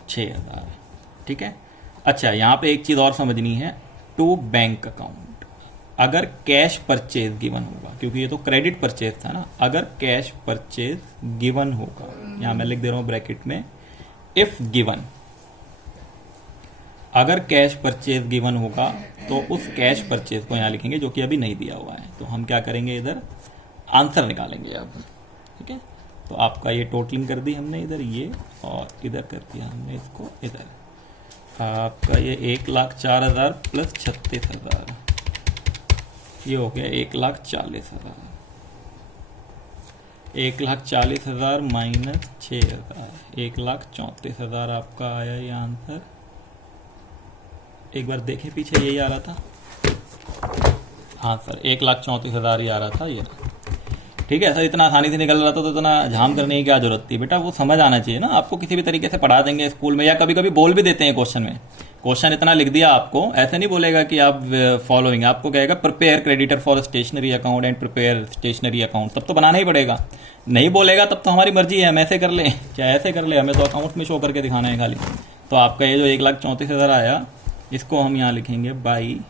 6,000। ठीक है, अच्छा यहाँ पे एक चीज़ और समझनी है, टू बैंक अकाउंट। अगर कैश परचेज गिवन होगा, क्योंकि ये तो क्रेडिट परचेज था ना, अगर कैश परचेज गिवन होगा, यहाँ मैं लिख दे रहा हूँ ब्रैकेट में, इफ गिवन, अगर कैश परचेज गिवन होगा तो उस कैश परचेज को यहाँ लिखेंगे जो कि अभी नहीं दिया हुआ है। तो हम क्या करेंगे, इधर आंसर निकालेंगे अब। ठीक है, तो आपका ये टोटलिंग कर दी हमने इधर ये, और इधर कर दिया हमने इसको इधर। आपका ये 1,04,000 प्लस 36,000, ये हो गया 1,40,000। 1,40,000 माइनस 6,000, 1,34,000 आपका आया ये आंसर। एक बार देखें पीछे, यही आ रहा था, हाँ सर 1,34,000 ही आ रहा था ये। ठीक है सर, इतना आसानी से निकल रहा था तो इतना झाम करने की क्या जरूरत थी बेटा, वो समझ आना चाहिए ना आपको, किसी भी तरीके से पढ़ा देंगे स्कूल में, या कभी कभी बोल भी देते हैं क्वेश्चन में, क्वेश्चन इतना लिख दिया आपको, ऐसे नहीं बोलेगा कि आप फॉलोइंग, आपको कहेगा prepare creditor for stationery account and prepare stationery account, तब तो बनाना ही पड़ेगा। नहीं बोलेगा तब तो हमारी मर्जी है, हम ऐसे कर लें चाहे ऐसे कर ले, हमें तो अकाउंट में शो करके दिखाना है खाली। तो आपका ये जो 1,34,000 आया, इसको हम यहाँ लिखेंगे by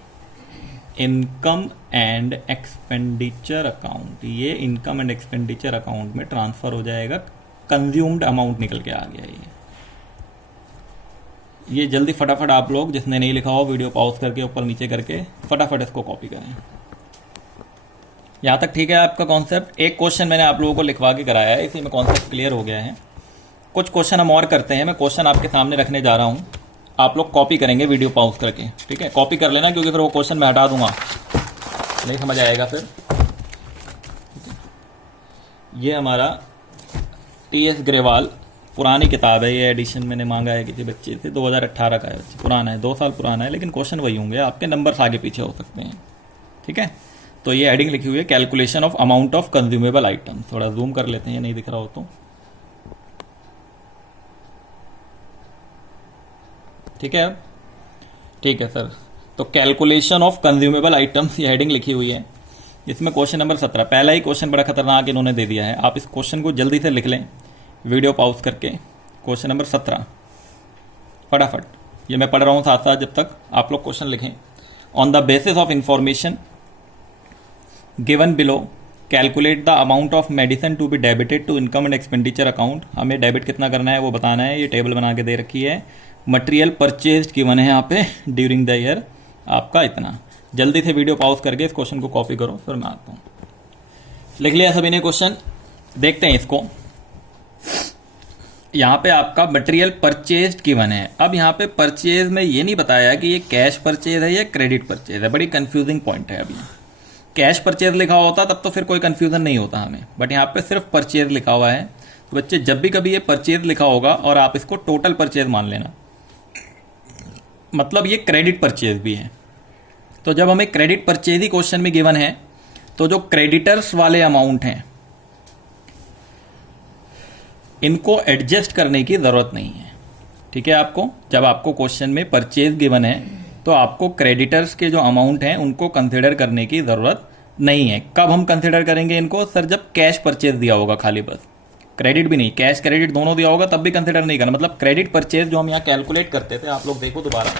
income and expenditure account, ये इनकम एंड एक्सपेंडिचर अकाउंट में ट्रांसफर हो जाएगा, कंज्यूम्ड अमाउंट निकल के आ गया ये जल्दी फटाफट आप लोग जिसने नहीं लिखा हो वीडियो पॉज करके ऊपर नीचे करके फटाफट इसको कॉपी करें। यहाँ तक ठीक है आपका कॉन्सेप्ट। एक क्वेश्चन मैंने आप लोगों को लिखवा के कराया है, इसी में कॉन्सेप्ट क्लियर हो गया है। कुछ क्वेश्चन हम और करते हैं, मैं क्वेश्चन आपके सामने रखने जा रहा हूँ, आप लोग कॉपी करेंगे वीडियो पॉज करके, ठीक है, कॉपी कर लेना क्योंकि फिर वो क्वेश्चन मैं हटा दूंगा, नहीं समझ आएगा फिर। ये हमारा टी.एस. ग्रेवाल पुरानी किताब है, ये एडिशन मैंने मांगा है किसी बच्चे से, 2018 का है, पुराना है, 2 साल पुराना है, लेकिन क्वेश्चन वही होंगे, आपके नंबर्स आगे पीछे हो सकते हैं, ठीक है। तो ये हेडिंग लिखी हुई है calculation of amount of consumable item, थोड़ा जूम कर लेते हैं, नहीं दिख रहा हो तो, ठीक है, ठीक है सर। तो कैलकुलेशन ऑफ कंज्यूमेबल आइटम्स ये हेडिंग लिखी हुई है, इसमें क्वेश्चन नंबर 17, पहला ही क्वेश्चन बड़ा खतरनाक इन्होंने दे दिया है, आप इस क्वेश्चन को जल्दी से लिख लें वीडियो पॉज करके। क्वेश्चन नंबर 17 फटाफट, ये मैं पढ़ रहा हूँ साथ साथ जब तक आप लोग क्वेश्चन लिखें। On the basis of information given below calculate the amount of medicine to be debited to income and expenditure account, हमें डेबिट कितना करना है वो बताना है, ये टेबल बना के दे रखी है। मटेरियल परचेज गिवन है यहाँ पे ड्यूरिंग द ईयर आपका इतना। जल्दी से वीडियो पॉज करके इस क्वेश्चन को कॉपी करो, फिर मैं आता हूँ। लिख लिया सभी ने क्वेश्चन, देखते हैं इसको। यहाँ पे आपका मटेरियल परचेज गिवन है, अब यहाँ पे परचेज में ये नहीं बताया कि ये कैश परचेज है या क्रेडिट परचेज है, बड़ी कंफ्यूजिंग पॉइंट है। अभी कैश परचेज लिखा होता तब तो फिर कोई कंफ्यूजन नहीं होता हमें, बट यहाँ पे सिर्फ परचेज लिखा हुआ है। तो बच्चे जब भी कभी ये परचेज लिखा होगा और आप इसको टोटल परचेज मान लेना, मतलब ये क्रेडिट परचेज भी है। तो जब हमें क्रेडिट परचेज ही क्वेश्चन में गिवन है, तो जो क्रेडिटर्स वाले अमाउंट हैं इनको एडजस्ट करने की ज़रूरत नहीं है, ठीक है। आपको जब आपको क्वेश्चन में परचेज गिवन है तो आपको क्रेडिटर्स के जो अमाउंट हैं उनको कंसिडर करने की ज़रूरत नहीं है। कब हम कंसिडर करेंगे इनको सर, जब कैश परचेज दिया होगा खाली, बस क्रेडिट भी नहीं, कैश क्रेडिट दोनों दिया होगा तब भी कंसिडर नहीं करना। मतलब क्रेडिट परचेज जो हम यहाँ कैलकुलेट करते थे, आप लोग देखो दोबारा,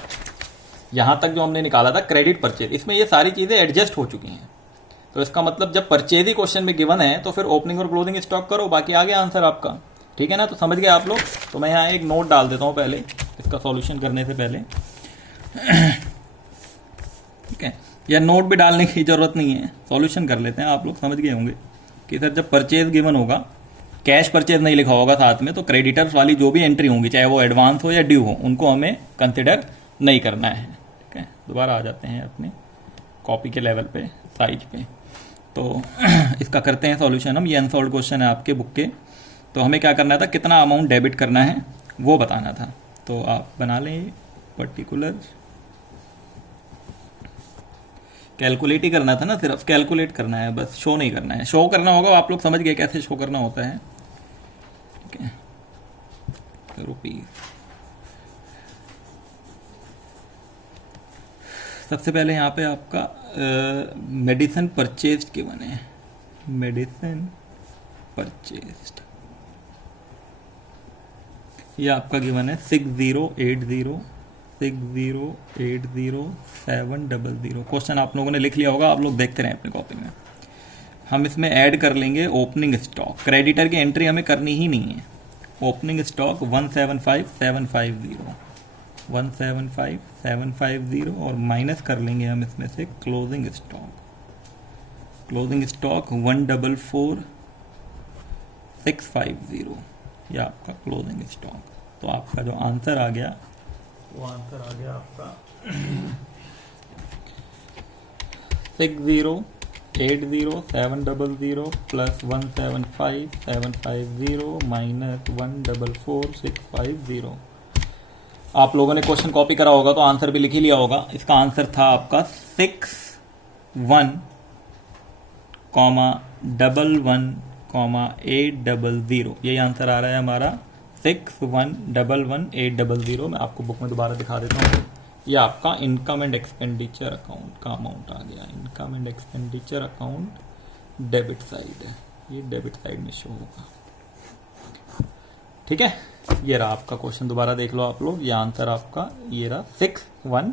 यहाँ तक जो हमने निकाला था क्रेडिट परचेज, इसमें ये सारी चीज़ें एडजस्ट हो चुकी हैं। तो इसका मतलब जब परचेज ही क्वेश्चन में गिवन है तो फिर ओपनिंग और क्लोजिंग स्टॉक करो, बाकी आ गया आंसर आपका, ठीक है ना। तो समझ गए आप लोग। तो मैं यहाँ एक नोट डाल देता हूँ पहले, इसका सॉल्यूशन करने से पहले, ठीक है। या नोट भी डालने की जरूरत नहीं है, सॉल्यूशन कर लेते हैं। आप लोग समझ गए होंगे कि सर जब परचेज गिवन होगा, कैश परचेज नहीं लिखा होगा साथ में, तो क्रेडिटर्स वाली जो भी एंट्री होंगी, चाहे वो एडवांस हो या ड्यू हो, उनको हमें कंसिडर नहीं करना है, ठीक है। दोबारा आ जाते हैं अपने कॉपी के लेवल पे, साइज पे। तो इसका करते हैं सॉल्यूशन हम। ये अनसॉल्व क्वेश्चन है आपके बुक के। तो हमें क्या करना था, कितना अमाउंट डेबिट करना है वो बताना था। तो आप बना लें पर्टिकुलर, कैलकुलेट ही करना था ना, सिर्फ कैलकुलेट करना है बस, शो नहीं करना है। शो करना होगा, आप लोग समझ गए कैसे शो करना होता है, ठीक है। रुपीज सबसे पहले यहाँ पे आपका मेडिसिन परचेज गिवन है, मेडिसिन परचेज ये आपका गिवन है 6080 क्वेश्चन आप लोगों ने लिख लिया होगा, आप लोग देखते रहें अपनी कॉपी में। हम इसमें ऐड कर लेंगे ओपनिंग स्टॉक, क्रेडिटर की एंट्री हमें करनी ही नहीं है। ओपनिंग स्टॉक 175750 और माइनस कर लेंगे हम इसमें से क्लोजिंग स्टॉक 144650, यह आपका क्लोजिंग स्टॉक। तो आपका जो आंसर आ गया, वो आंसर आ गया आपका 6080,700 प्लस 175750 माइनस 144650। आप लोगों ने क्वेश्चन कॉपी करा होगा तो आंसर भी लिख ही लिया होगा। इसका आंसर था आपका 61 6111800, यही आंसर आ रहा है हमारा 6111800। मैं आपको बुक में दोबारा दिखा देता हूँ। ये आपका इनकम एंड एक्सपेंडिचर अकाउंट का अमाउंट आ गया। Income and expenditure account debit side है, ये डेबिट साइड में शो होगा। ठीक है, ये रहा आपका क्वेश्चन, दोबारा देख लो आप लोग। ये आंसर आपका ये रहा 61,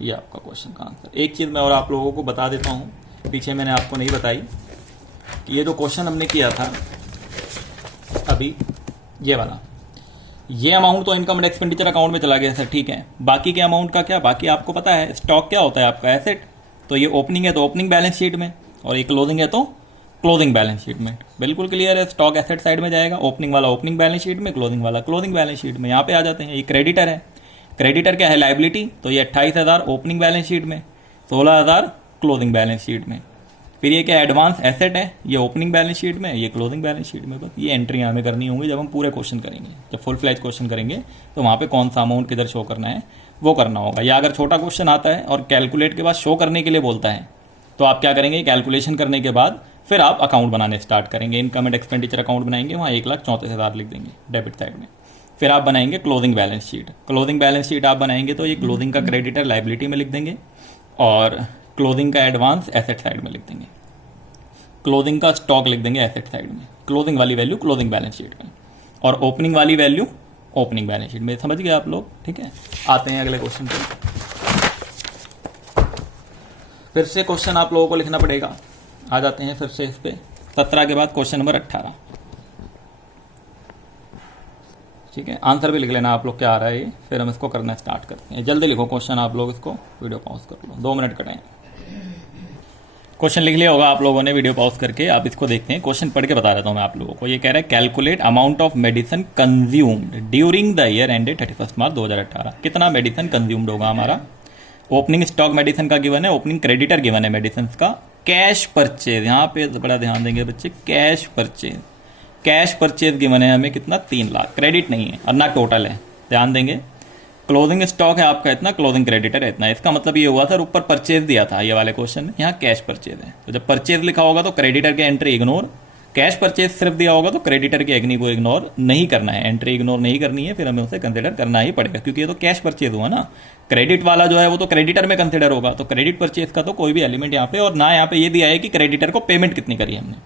ये आपका क्वेश्चन का आंसर। एक चीज़ मैं और आप लोगों को बता देता हूँ, पीछे मैंने आपको नहीं बताई कि ये जो क्वेश्चन हमने किया था अभी, ये वाला, ये अमाउंट तो इनकम एंड एक्सपेंडिचर अकाउंट में चला गया सर, ठीक है। बाकी के अमाउंट का क्या, बाकी आपको पता है स्टॉक क्या होता है आपका, एसेट। तो ये ओपनिंग है तो ओपनिंग बैलेंस शीट में, और ये क्लोजिंग है तो क्लोजिंग बैलेंस शीट में। बिल्कुल क्लियर है, स्टॉक एसेट साइड में जाएगा, ओपनिंग वाला ओपनिंग बैलेंस शीट में, क्लोजिंग वाला क्लोजिंग बैलेंस शीट में। यहाँ पे आ जाते हैं, ये क्रेडिटर है। क्रेडिटर क्या है, लाइबिलिटी। तो ये 28,000 ओपनिंग बैलेंस शीट में, 16,000 क्लोजिंग बैलेंस शीट में। फिर ये क्या, एडवांस एसेट है, ये ओपनिंग बैलेंस शीट में, ये क्लोजिंग बैलेंस शीट में। बस ये एंट्री हमें करनी होंगी जब हम पूरे क्वेश्चन करेंगे। जब फुल फ्लैज क्वेश्चन करेंगे तो वहाँ पे कौन सा अमाउंट किधर शो करना है वो करना होगा। या अगर छोटा क्वेश्चन आता है और कैलकुलेट के बाद शो करने के लिए बोलता है, तो आप क्या करेंगे, कैलकुलेशन करने के बाद फिर आप अकाउंट बनाने स्टार्ट करेंगे। इनकम एंड एक्सपेंडिचर अकाउंट बनाएंगे, वहाँ 1,34,000 लिख देंगे डेबिट साइड में। फिर आप बनाएंगे closing balance sheet. Closing balance sheet आप बनाएंगे तो ये क्लोजिंग का क्रेडिटर लाइबिलिटी में लिख देंगे, और क्लोजिंग का एडवांस एसेट साइड में लिख देंगे, क्लोजिंग का स्टॉक लिख देंगे एसेट साइड में, क्लोजिंग वाली वैल्यू क्लोजिंग बैलेंस शीट में, और ओपनिंग वाली वैल्यू ओपनिंग बैलेंस शीट में। समझ गए आप लोग, ठीक है। आते हैं अगले क्वेश्चन पे। फिर से क्वेश्चन आप लोगों को लिखना पड़ेगा। आ जाते हैं फिर से इस पे, 17 के बाद क्वेश्चन नंबर 18। ठीक है, आंसर भी लिख लेना आप लोग क्या आ रहा है ये, फिर हम इसको करना स्टार्ट करते हैं। जल्दी लिखो क्वेश्चन आप लोग, इसको वीडियो पॉज कर लो, 2 मिनट का टाइम। क्वेश्चन लिख लिया होगा आप लोगों ने वीडियो पॉज करके। आप इसको देखते हैं, क्वेश्चन पढ़ के बता देता हूं मैं आप लोगों को। ये कह रहा है calculate amount of medicine consumed during the year ended 31 मार्च 2018। कितना मेडिसिन कंज्यूम्ड होगा हमारा। ओपनिंग स्टॉक मेडिसिन का गिवन है, ओपनिंग क्रेडिटर गिवन है मेडिसिन का। कैश परचेज, यहाँ पे बड़ा ध्यान देंगे बच्चे, cash purchase, cash purchase given है हमें कितना, 3 लाख। क्रेडिट नहीं है और ना टोटल है, ध्यान देंगे। क्लोजिंग स्टॉक है आपका इतना, क्लोजिंग क्रेडिटर है इतना। इसका मतलब ये हुआ सर ऊपर परचेज दिया था ये वाले क्वेश्चन में, यहाँ कैश परचेज है। तो जब परचेज लिखा होगा तो क्रेडिटर की एंट्री इग्नोर, कैश परचेज सिर्फ दिया होगा तो क्रेडिटर की एग्नी को इग्नोर नहीं करना है, एंट्री इग्नोर नहीं करनी है, फिर हमें उसे कंसिडर करना ही पड़ेगा, क्योंकि ये तो कैश परचेज हुआ ना। क्रेडिट वाला जो है वो तो क्रेडिटर में कंसिडर होगा, तो क्रेडिट परचेज का तो कोई भी एलिमेंट यहाँ पे, और ना यहाँ पे ये दिया है कि क्रेडिटर को पेमेंट कितनी करी हमने।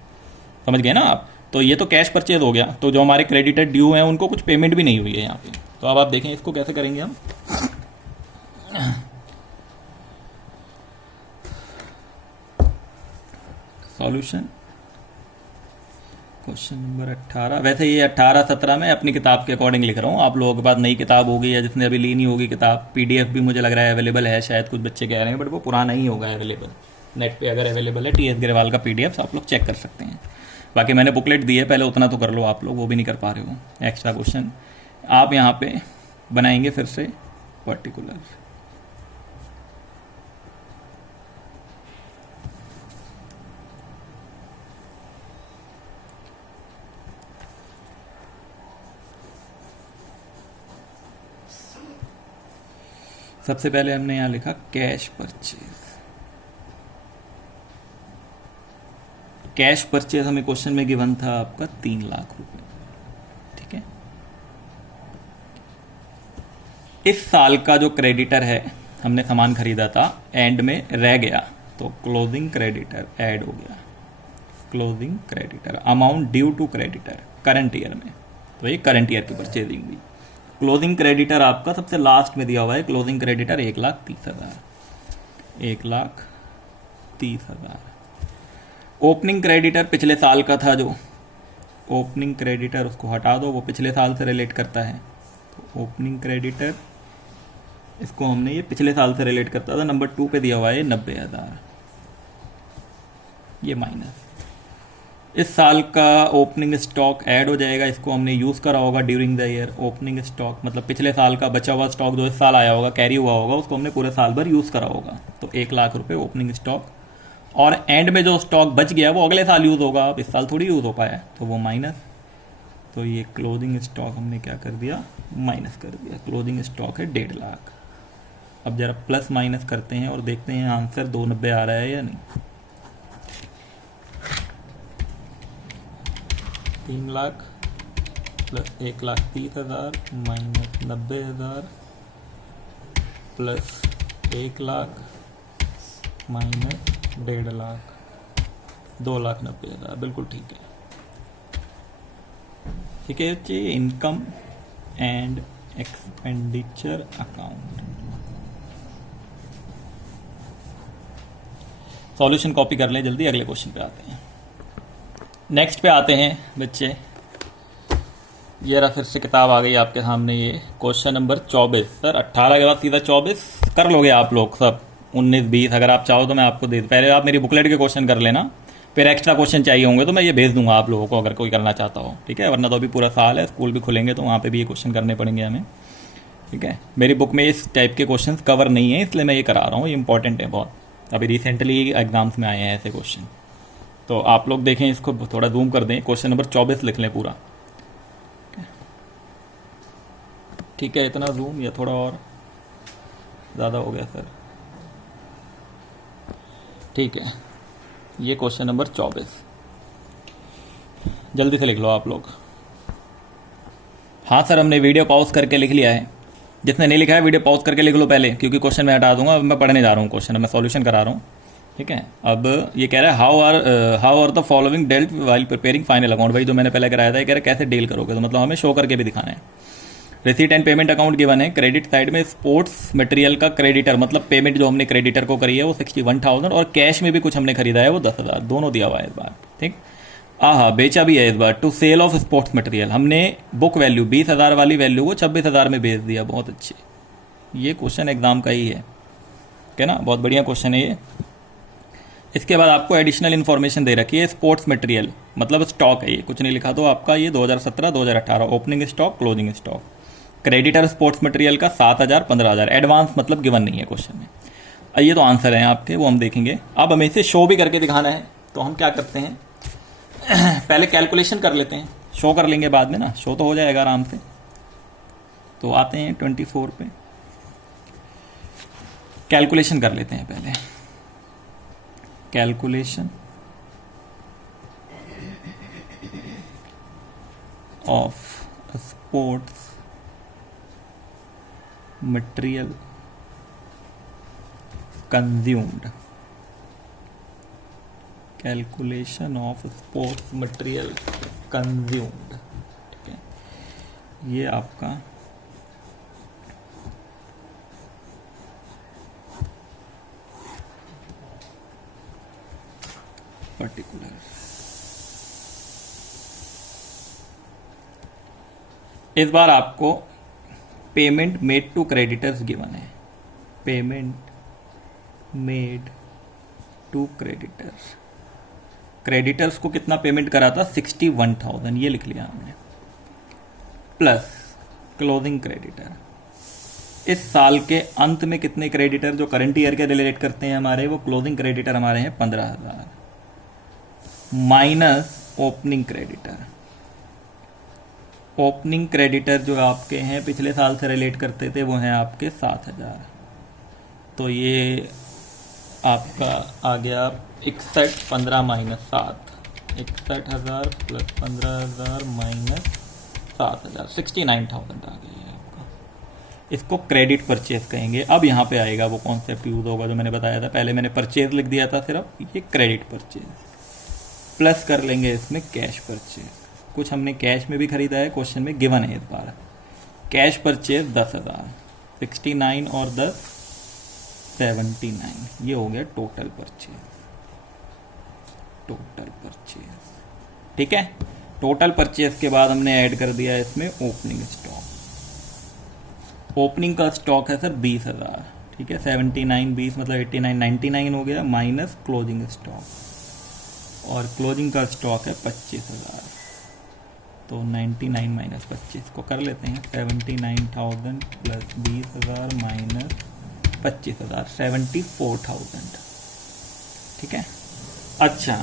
समझ गए ना आप। तो ये तो कैश परचेज हो गया, तो जो हमारे क्रेडिटर ड्यू हैं उनको कुछ पेमेंट भी नहीं हुई है यहाँ पे। तो अब आप देखें इसको कैसे करेंगे हम। Solution question number 18। वैसे ये 18 17 में अपनी किताब के अकॉर्डिंग लिख रहा हूँ। आप लोगों के पास नई किताब होगी या जिसने अभी ली नहीं होगी किताब, पीडीएफ भी मुझे लग रहा है अवेलेबल है, शायद कुछ बच्चे कह रहे हैं, बट वो पुराना ही होगा अवेलेबल। नेट पे अगर अवेलेबल है टीएस ग्रेवाल का पीडीएफ, आप लोग चेक कर सकते हैं। बाकी मैंने बुकलेट दी है, पहले उतना तो कर लो आप लोग, वो भी नहीं कर पा रहे हो। एक्स्ट्रा क्वेश्चन आप यहाँ पे बनाएंगे फिर से पर्टिकुलर। सबसे पहले हमने यहां लिखा कैश परचेज। कैश परचेज हमें क्वेश्चन में गिवन था आपका 3 लाख रुपए, ठीक है। इस साल का जो क्रेडिटर है, हमने सामान खरीदा था, एंड में रह गया, तो क्लोजिंग क्रेडिटर ऐड हो गया। Closing creditor amount due to creditor current year में, तो ये करंट ईयर की परचेजिंग हुई। क्लोजिंग क्रेडिटर आपका सबसे लास्ट में दिया हुआ है, क्लोजिंग क्रेडिटर 1,30,000, 1,30,000। ओपनिंग क्रेडिटर पिछले साल का था, जो ओपनिंग क्रेडिटर उसको हटा दो, वो पिछले साल से रिलेट करता है। तो ओपनिंग क्रेडिटर इसको हमने ये पिछले साल से रिलेट करता था। नंबर 2 पे दिया हुआ है 90,000, ये माइनस। इस साल का ओपनिंग स्टॉक ऐड हो जाएगा, इसको हमने यूज़ करा होगा during the year. Opening stock मतलब पिछले साल का बचा हुआ स्टॉक जो इस साल आया होगा, कैरी हुआ होगा, उसको हमने पूरे साल भर यूज़ करा होगा। तो 1 लाख रुपए ओपनिंग स्टॉक, और एंड में जो स्टॉक बच गया वो अगले साल यूज़ होगा, अब इस साल थोड़ी यूज़ हो पाया, तो वो माइनस। तो ये क्लोजिंग स्टॉक हमने क्या कर दिया, माइनस कर दिया। क्लोजिंग स्टॉक है 1.5 लाख। अब जरा प्लस माइनस करते हैं और देखते हैं आंसर 290 आ रहा है या नहीं। 3 lakh plus 1,30,000 minus 90,000 plus 1 lakh minus 1.5 lakh 2,90,000। बिल्कुल ठीक है। ठीक है जी, income and expenditure account. Solution copy कर लें जल्दी, अगले क्वेश्चन पे आते हैं। नेक्स्ट पे आते हैं बच्चे। ये रहा फिर से किताब आ गई आपके सामने, ये क्वेश्चन नंबर 24। सर 18 के बाद सीधा 24 कर लोगे आप लोग सब? 19 20 अगर आप चाहो तो मैं आपको दे, पहले आप मेरी बुकलेट के क्वेश्चन कर लेना, फिर एक्स्ट्रा क्वेश्चन चाहिए होंगे तो मैं ये भेज दूंगा आप लोगों को अगर कोई करना चाहता हो। ठीक है, वरना तो अभी पूरा साल है, स्कूल भी खुलेंगे तो वहाँ पे भी ये क्वेश्चन करने पड़ेंगे हमें। ठीक है, मेरी बुक में इस टाइप के क्वेश्चन कवर नहीं है, इसलिए मैं ये करा रहा हूँ। ये इंपॉर्टेंट है बहुत, अभी रिसेंटली एग्जाम्स में आए हैं ऐसे क्वेश्चन। तो आप लोग देखें, इसको थोड़ा जूम कर दें, क्वेश्चन नंबर 24 लिख लें पूरा। ठीक है, इतना जूम या थोड़ा और ज़्यादा हो गया सर? ठीक है, ये क्वेश्चन नंबर 24 जल्दी से लिख लो आप लोग। हाँ सर, हमने वीडियो पॉज करके लिख लिया है। जिसने नहीं लिखा है वीडियो पॉज करके लिख लो पहले, क्योंकि क्वेश्चन मैं हटा दूंगा। अब मैं पढ़ने जा रहा हूँ क्वेश्चन, मैं सॉल्यूशन करा रहा हूँ। ठीक है, अब ये कह रहा है how are the following dealt while preparing final account. भाई जो मैंने पहले कराया था, ये कह रहा है कैसे डील करोगे, तो मतलब हमें शो करके भी दिखाना है। Receipt and payment account given है। क्रेडिट साइड में स्पोर्ट्स मटेरियल का क्रेडिटर, मतलब पेमेंट जो हमने क्रेडिटर को करी है वो 61,000, और कैश में भी कुछ हमने खरीदा है वो 10,000, दोनों दिया हुआ है इस बार। ठीक, बेचा भी है इस बार। To sale of sports material, हमने बुक वैल्यू 20,000 वाली वैल्यू को 26,000 में बेच दिया। बहुत अच्छे, ये क्वेश्चन एग्जाम का ही है, क्या ना, बहुत बढ़िया क्वेश्चन है ये। इसके बाद आपको एडिशनल इन्फॉर्मेशन दे रखी है। स्पोर्ट्स मटेरियल मतलब स्टॉक है, ये कुछ नहीं लिखा तो आपका ये 2017-2018 opening stock closing stock. Creditor sports material का 7,000 15,000। एडवांस मतलब गिवन नहीं है क्वेश्चन में। ये तो आंसर है आपके, वो हम देखेंगे। अब हमें इसे शो भी करके दिखाना है, तो हम क्या करते हैं पहले कैलकुलेशन कर लेते हैं, शो कर लेंगे बाद में ना, शो तो हो जाएगा आराम से। तो आते हैं 24 पे, कैलकुलेशन कर लेते हैं पहले। Calculation of sports material consumed. Calculation of sports material consumed. ठीक है, ये आपका पर्टिकुलर। इस बार आपको payment made to creditors given है। Payment made to creditors, creditors को कितना पेमेंट करा था? 61,000, ये लिख लिया हमने। प्लस क्लोजिंग क्रेडिटर, इस साल के अंत में कितने क्रेडिटर जो करंट ईयर के रिलेट करते हैं हमारे, वो क्लोजिंग क्रेडिटर हमारे हैं 15,000, minus opening creditor. Opening creditor जो आपके हैं पिछले साल से रिलेट करते थे, वो हैं आपके 7,000। तो ये आपका आ गया 61 15 माइनस 7, 61,000 प्लस 15,000 माइनस 7,000, 69,000 आ गई है आपका। इसको क्रेडिट परचेज कहेंगे। अब यहाँ पे आएगा वो कॉन्सेप्ट यूज होगा जो मैंने बताया था, पहले मैंने परचेज लिख दिया था सिर्फ, ये क्रेडिट परचेज। प्लस कर लेंगे इसमें कैश परचेज, कुछ हमने कैश में भी खरीदा है, क्वेश्चन में गिवन है इस बार। कैश परचेज 10,000, 69 और 10 79, ये हो गया टोटल परचेज। टोटल परचेज, ठीक है। टोटल परचेज के बाद हमने ऐड कर दिया इसमें ओपनिंग स्टॉक। ओपनिंग का स्टॉक है सर 20,000, ठीक है। 79 20 मतलब 89 99 हो गया, माइनस क्लोजिंग स्टॉक, और क्लोजिंग का स्टॉक है 25,000। तो 99 माइनस 25 को कर लेते हैं, 79,000 प्लस 20,000 माइनस 25,000, 74,000, ठीक है। अच्छा,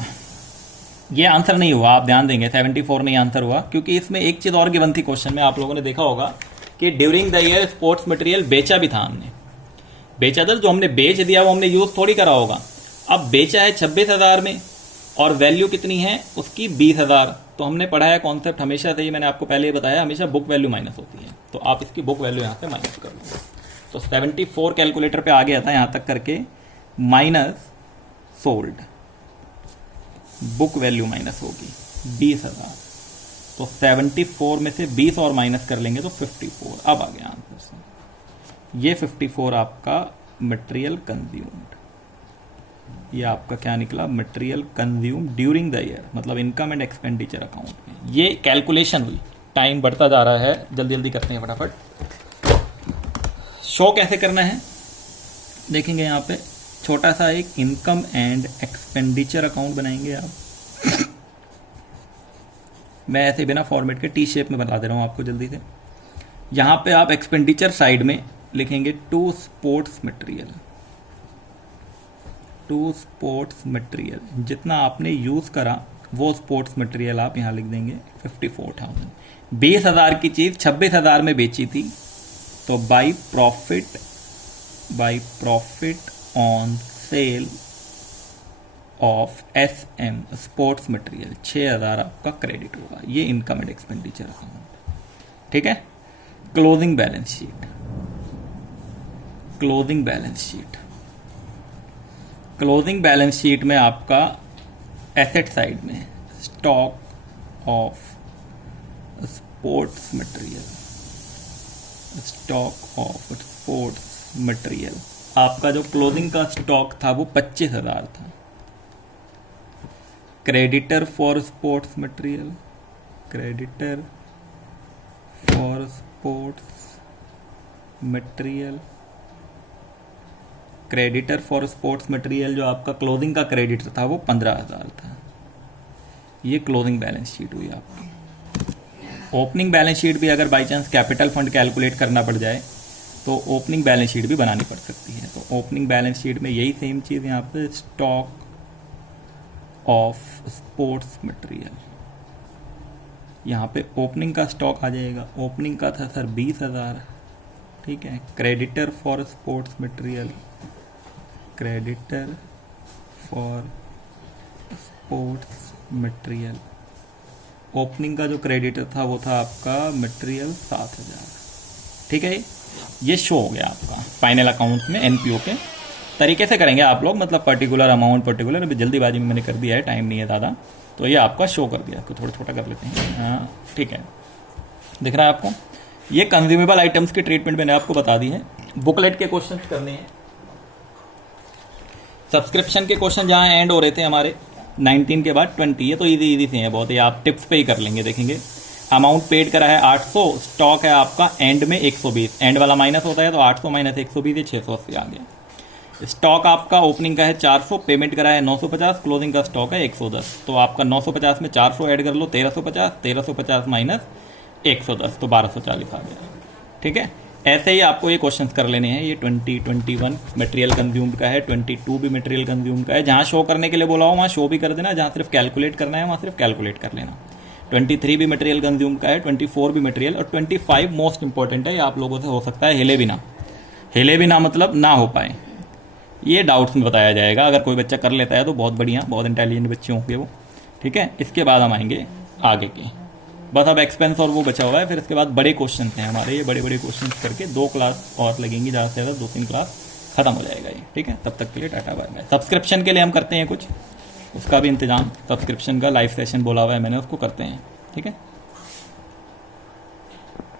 ये आंसर नहीं हुआ, आप ध्यान देंगे 74 नहीं आंसर हुआ, क्योंकि इसमें एक चीज़ और गिवन थी क्वेश्चन में, आप लोगों ने देखा होगा कि during the year sports material बेचा भी था हमने। बेचा था, जो हमने बेच दिया वो हमने यूज थोड़ी करा होगा। अब बेचा है 26,000 में और वैल्यू कितनी है उसकी 20,000, तो हमने पढ़ा है कॉन्सेप्ट हमेशा से ही, मैंने आपको पहले ही बताया, हमेशा बुक वैल्यू माइनस होती है। तो आप इसकी बुक वैल्यू यहाँ से माइनस कर लो। तो 74 कैलकुलेटर पे आ गया था यहाँ तक करके, minus sold, book value minus होगी 20,000। तो 74 में से 20 और माइनस कर लेंगे तो 54। अब आ गया आंसर से। ये 54 आपका मटेरियल कंज्यूम्ड, ये आपका क्या निकला, material consume during the year, मतलब इनकम एंड एक्सपेंडिचर अकाउंट में। ये कैलकुलेशन हुई। टाइम बढ़ता जा रहा है, जल्दी जल्दी करते हैं फटाफट। शो कैसे करना है देखेंगे। यहाँ पे छोटा सा एक इनकम एंड एक्सपेंडिचर अकाउंट बनाएंगे आप। मैं ऐसे बिना फॉर्मेट के टी शेप में बता दे रहा हूँ आपको जल्दी से। यहाँ पे आप एक्सपेंडिचर साइड में लिखेंगे to sports material, to sports material, जितना आपने यूज करा वो स्पोर्ट्स मटेरियल आप यहाँ लिख देंगे 54,000। 20,000 की चीज 26,000 में बेची थी, तो by profit on sale of SM sports material 6,000 आपका क्रेडिट होगा। ये इनकम एंड एक्सपेंडिचर अकाउंट। ठीक है। Closing balance sheet, closing balance sheet, closing balance sheet में आपका एसेट साइड में stock of sports material, stock of sports material, आपका जो क्लोजिंग का स्टॉक था वो 25,000 था। Creditor for sports material, creditor for sports material, creditor for sports material जो आपका क्लोजिंग का क्रेडिटर था वो 15,000 था। ये क्लोजिंग बैलेंस शीट हुई आपकी। ओपनिंग बैलेंस शीट भी अगर by chance capital fund calculate करना पड़ जाए तो ओपनिंग बैलेंस शीट भी बनानी पड़ सकती है। तो ओपनिंग बैलेंस शीट में यही सेम चीज़ यहाँ पे स्टॉक ऑफ स्पोर्ट्स मटेरियल, यहाँ पे ओपनिंग का स्टॉक आ जाएगा। ओपनिंग का था सर 20,000। ठीक है। Creditor for sports material, creditor for sports material, opening का जो क्रेडिटर था वो था आपका मटेरियल 7,000। ठीक है। ये शो हो गया आपका फाइनल अकाउंट में। एनपीओ के तरीके से करेंगे आप लोग, मतलब पर्टिकुलर अमाउंट पर्टिकुलर, अभी जल्दीबाजी में मैंने कर दिया है, टाइम नहीं है ज़्यादा, तो ये आपका शो कर दिया। आपको थोड़ा छोटा कर लेते हैं। हाँ ठीक है, दिख रहा है आपको। ये कंज्यूमेबल आइटम्स की ट्रीटमेंट मैंने आपको बता दी है। बुकलेट के क्वेश्चन करने हैं। सब्सक्रिप्शन के क्वेश्चन जहाँ एंड हो रहे थे हमारे 19 के बाद 20, ये तो इजी से है बहुत, ये आप टिप्स पे ही कर लेंगे। देखेंगे अमाउंट पेड करा है 800, स्टॉक है आपका एंड में 120, एंड वाला माइनस होता है तो 800 माइनस 120 680 आ गया। स्टॉक आपका ओपनिंग का है 400, पेमेंट करा है 950, क्लोजिंग का स्टॉक है 110, तो आपका 950 में 400 ऐड कर लो 1350, 1350 माइनस 110 तो 1240 आ गया। ठीक है। ऐसे ही आपको ये क्वेश्चंस कर लेने हैं। ये 20, 21 मटेरियल कंज्यूम्ड का है, 22 भी मटेरियल कंज्यूम्ड का है। जहाँ शो करने के लिए बोला हो वहाँ शो भी कर देना, जहाँ सिर्फ कैलकुलेट करना है वहाँ सिर्फ कैलकुलेट कर लेना। 23 भी मटेरियल कंज्यूम्ड का है, 24 भी मटेरियल, और 25 मोस्ट इंपॉर्टेंट है। ये आप लोगों से हो सकता है हिले बिना, हिले बिना मतलब ना हो पाए, ये डाउट्स में बताया जाएगा। अगर कोई बच्चा कर लेता है तो बहुत बढ़िया, बहुत इंटेलिजेंट बच्चे होंगे वो। ठीक है। इसके बाद हम आएंगे आगे के, बस अब एक्सपेंस और वो बचा हुआ है। फिर इसके बाद बड़े क्वेश्चन हैं हमारे, ये बड़े बड़े क्वेश्चन करके 2 क्लास और लगेंगी, ज़्यादा से ज़्यादा 2-3 क्लास खत्म हो जाएगा ये। ठीक है। तब तक के लिए टाटा बाय बाय। सब्सक्रिप्शन के लिए हम करते हैं कुछ, उसका भी इंतजाम, सब्सक्रिप्शन का लाइव सेशन बोला हुआ है मैंने, उसको करते हैं। ठीक है।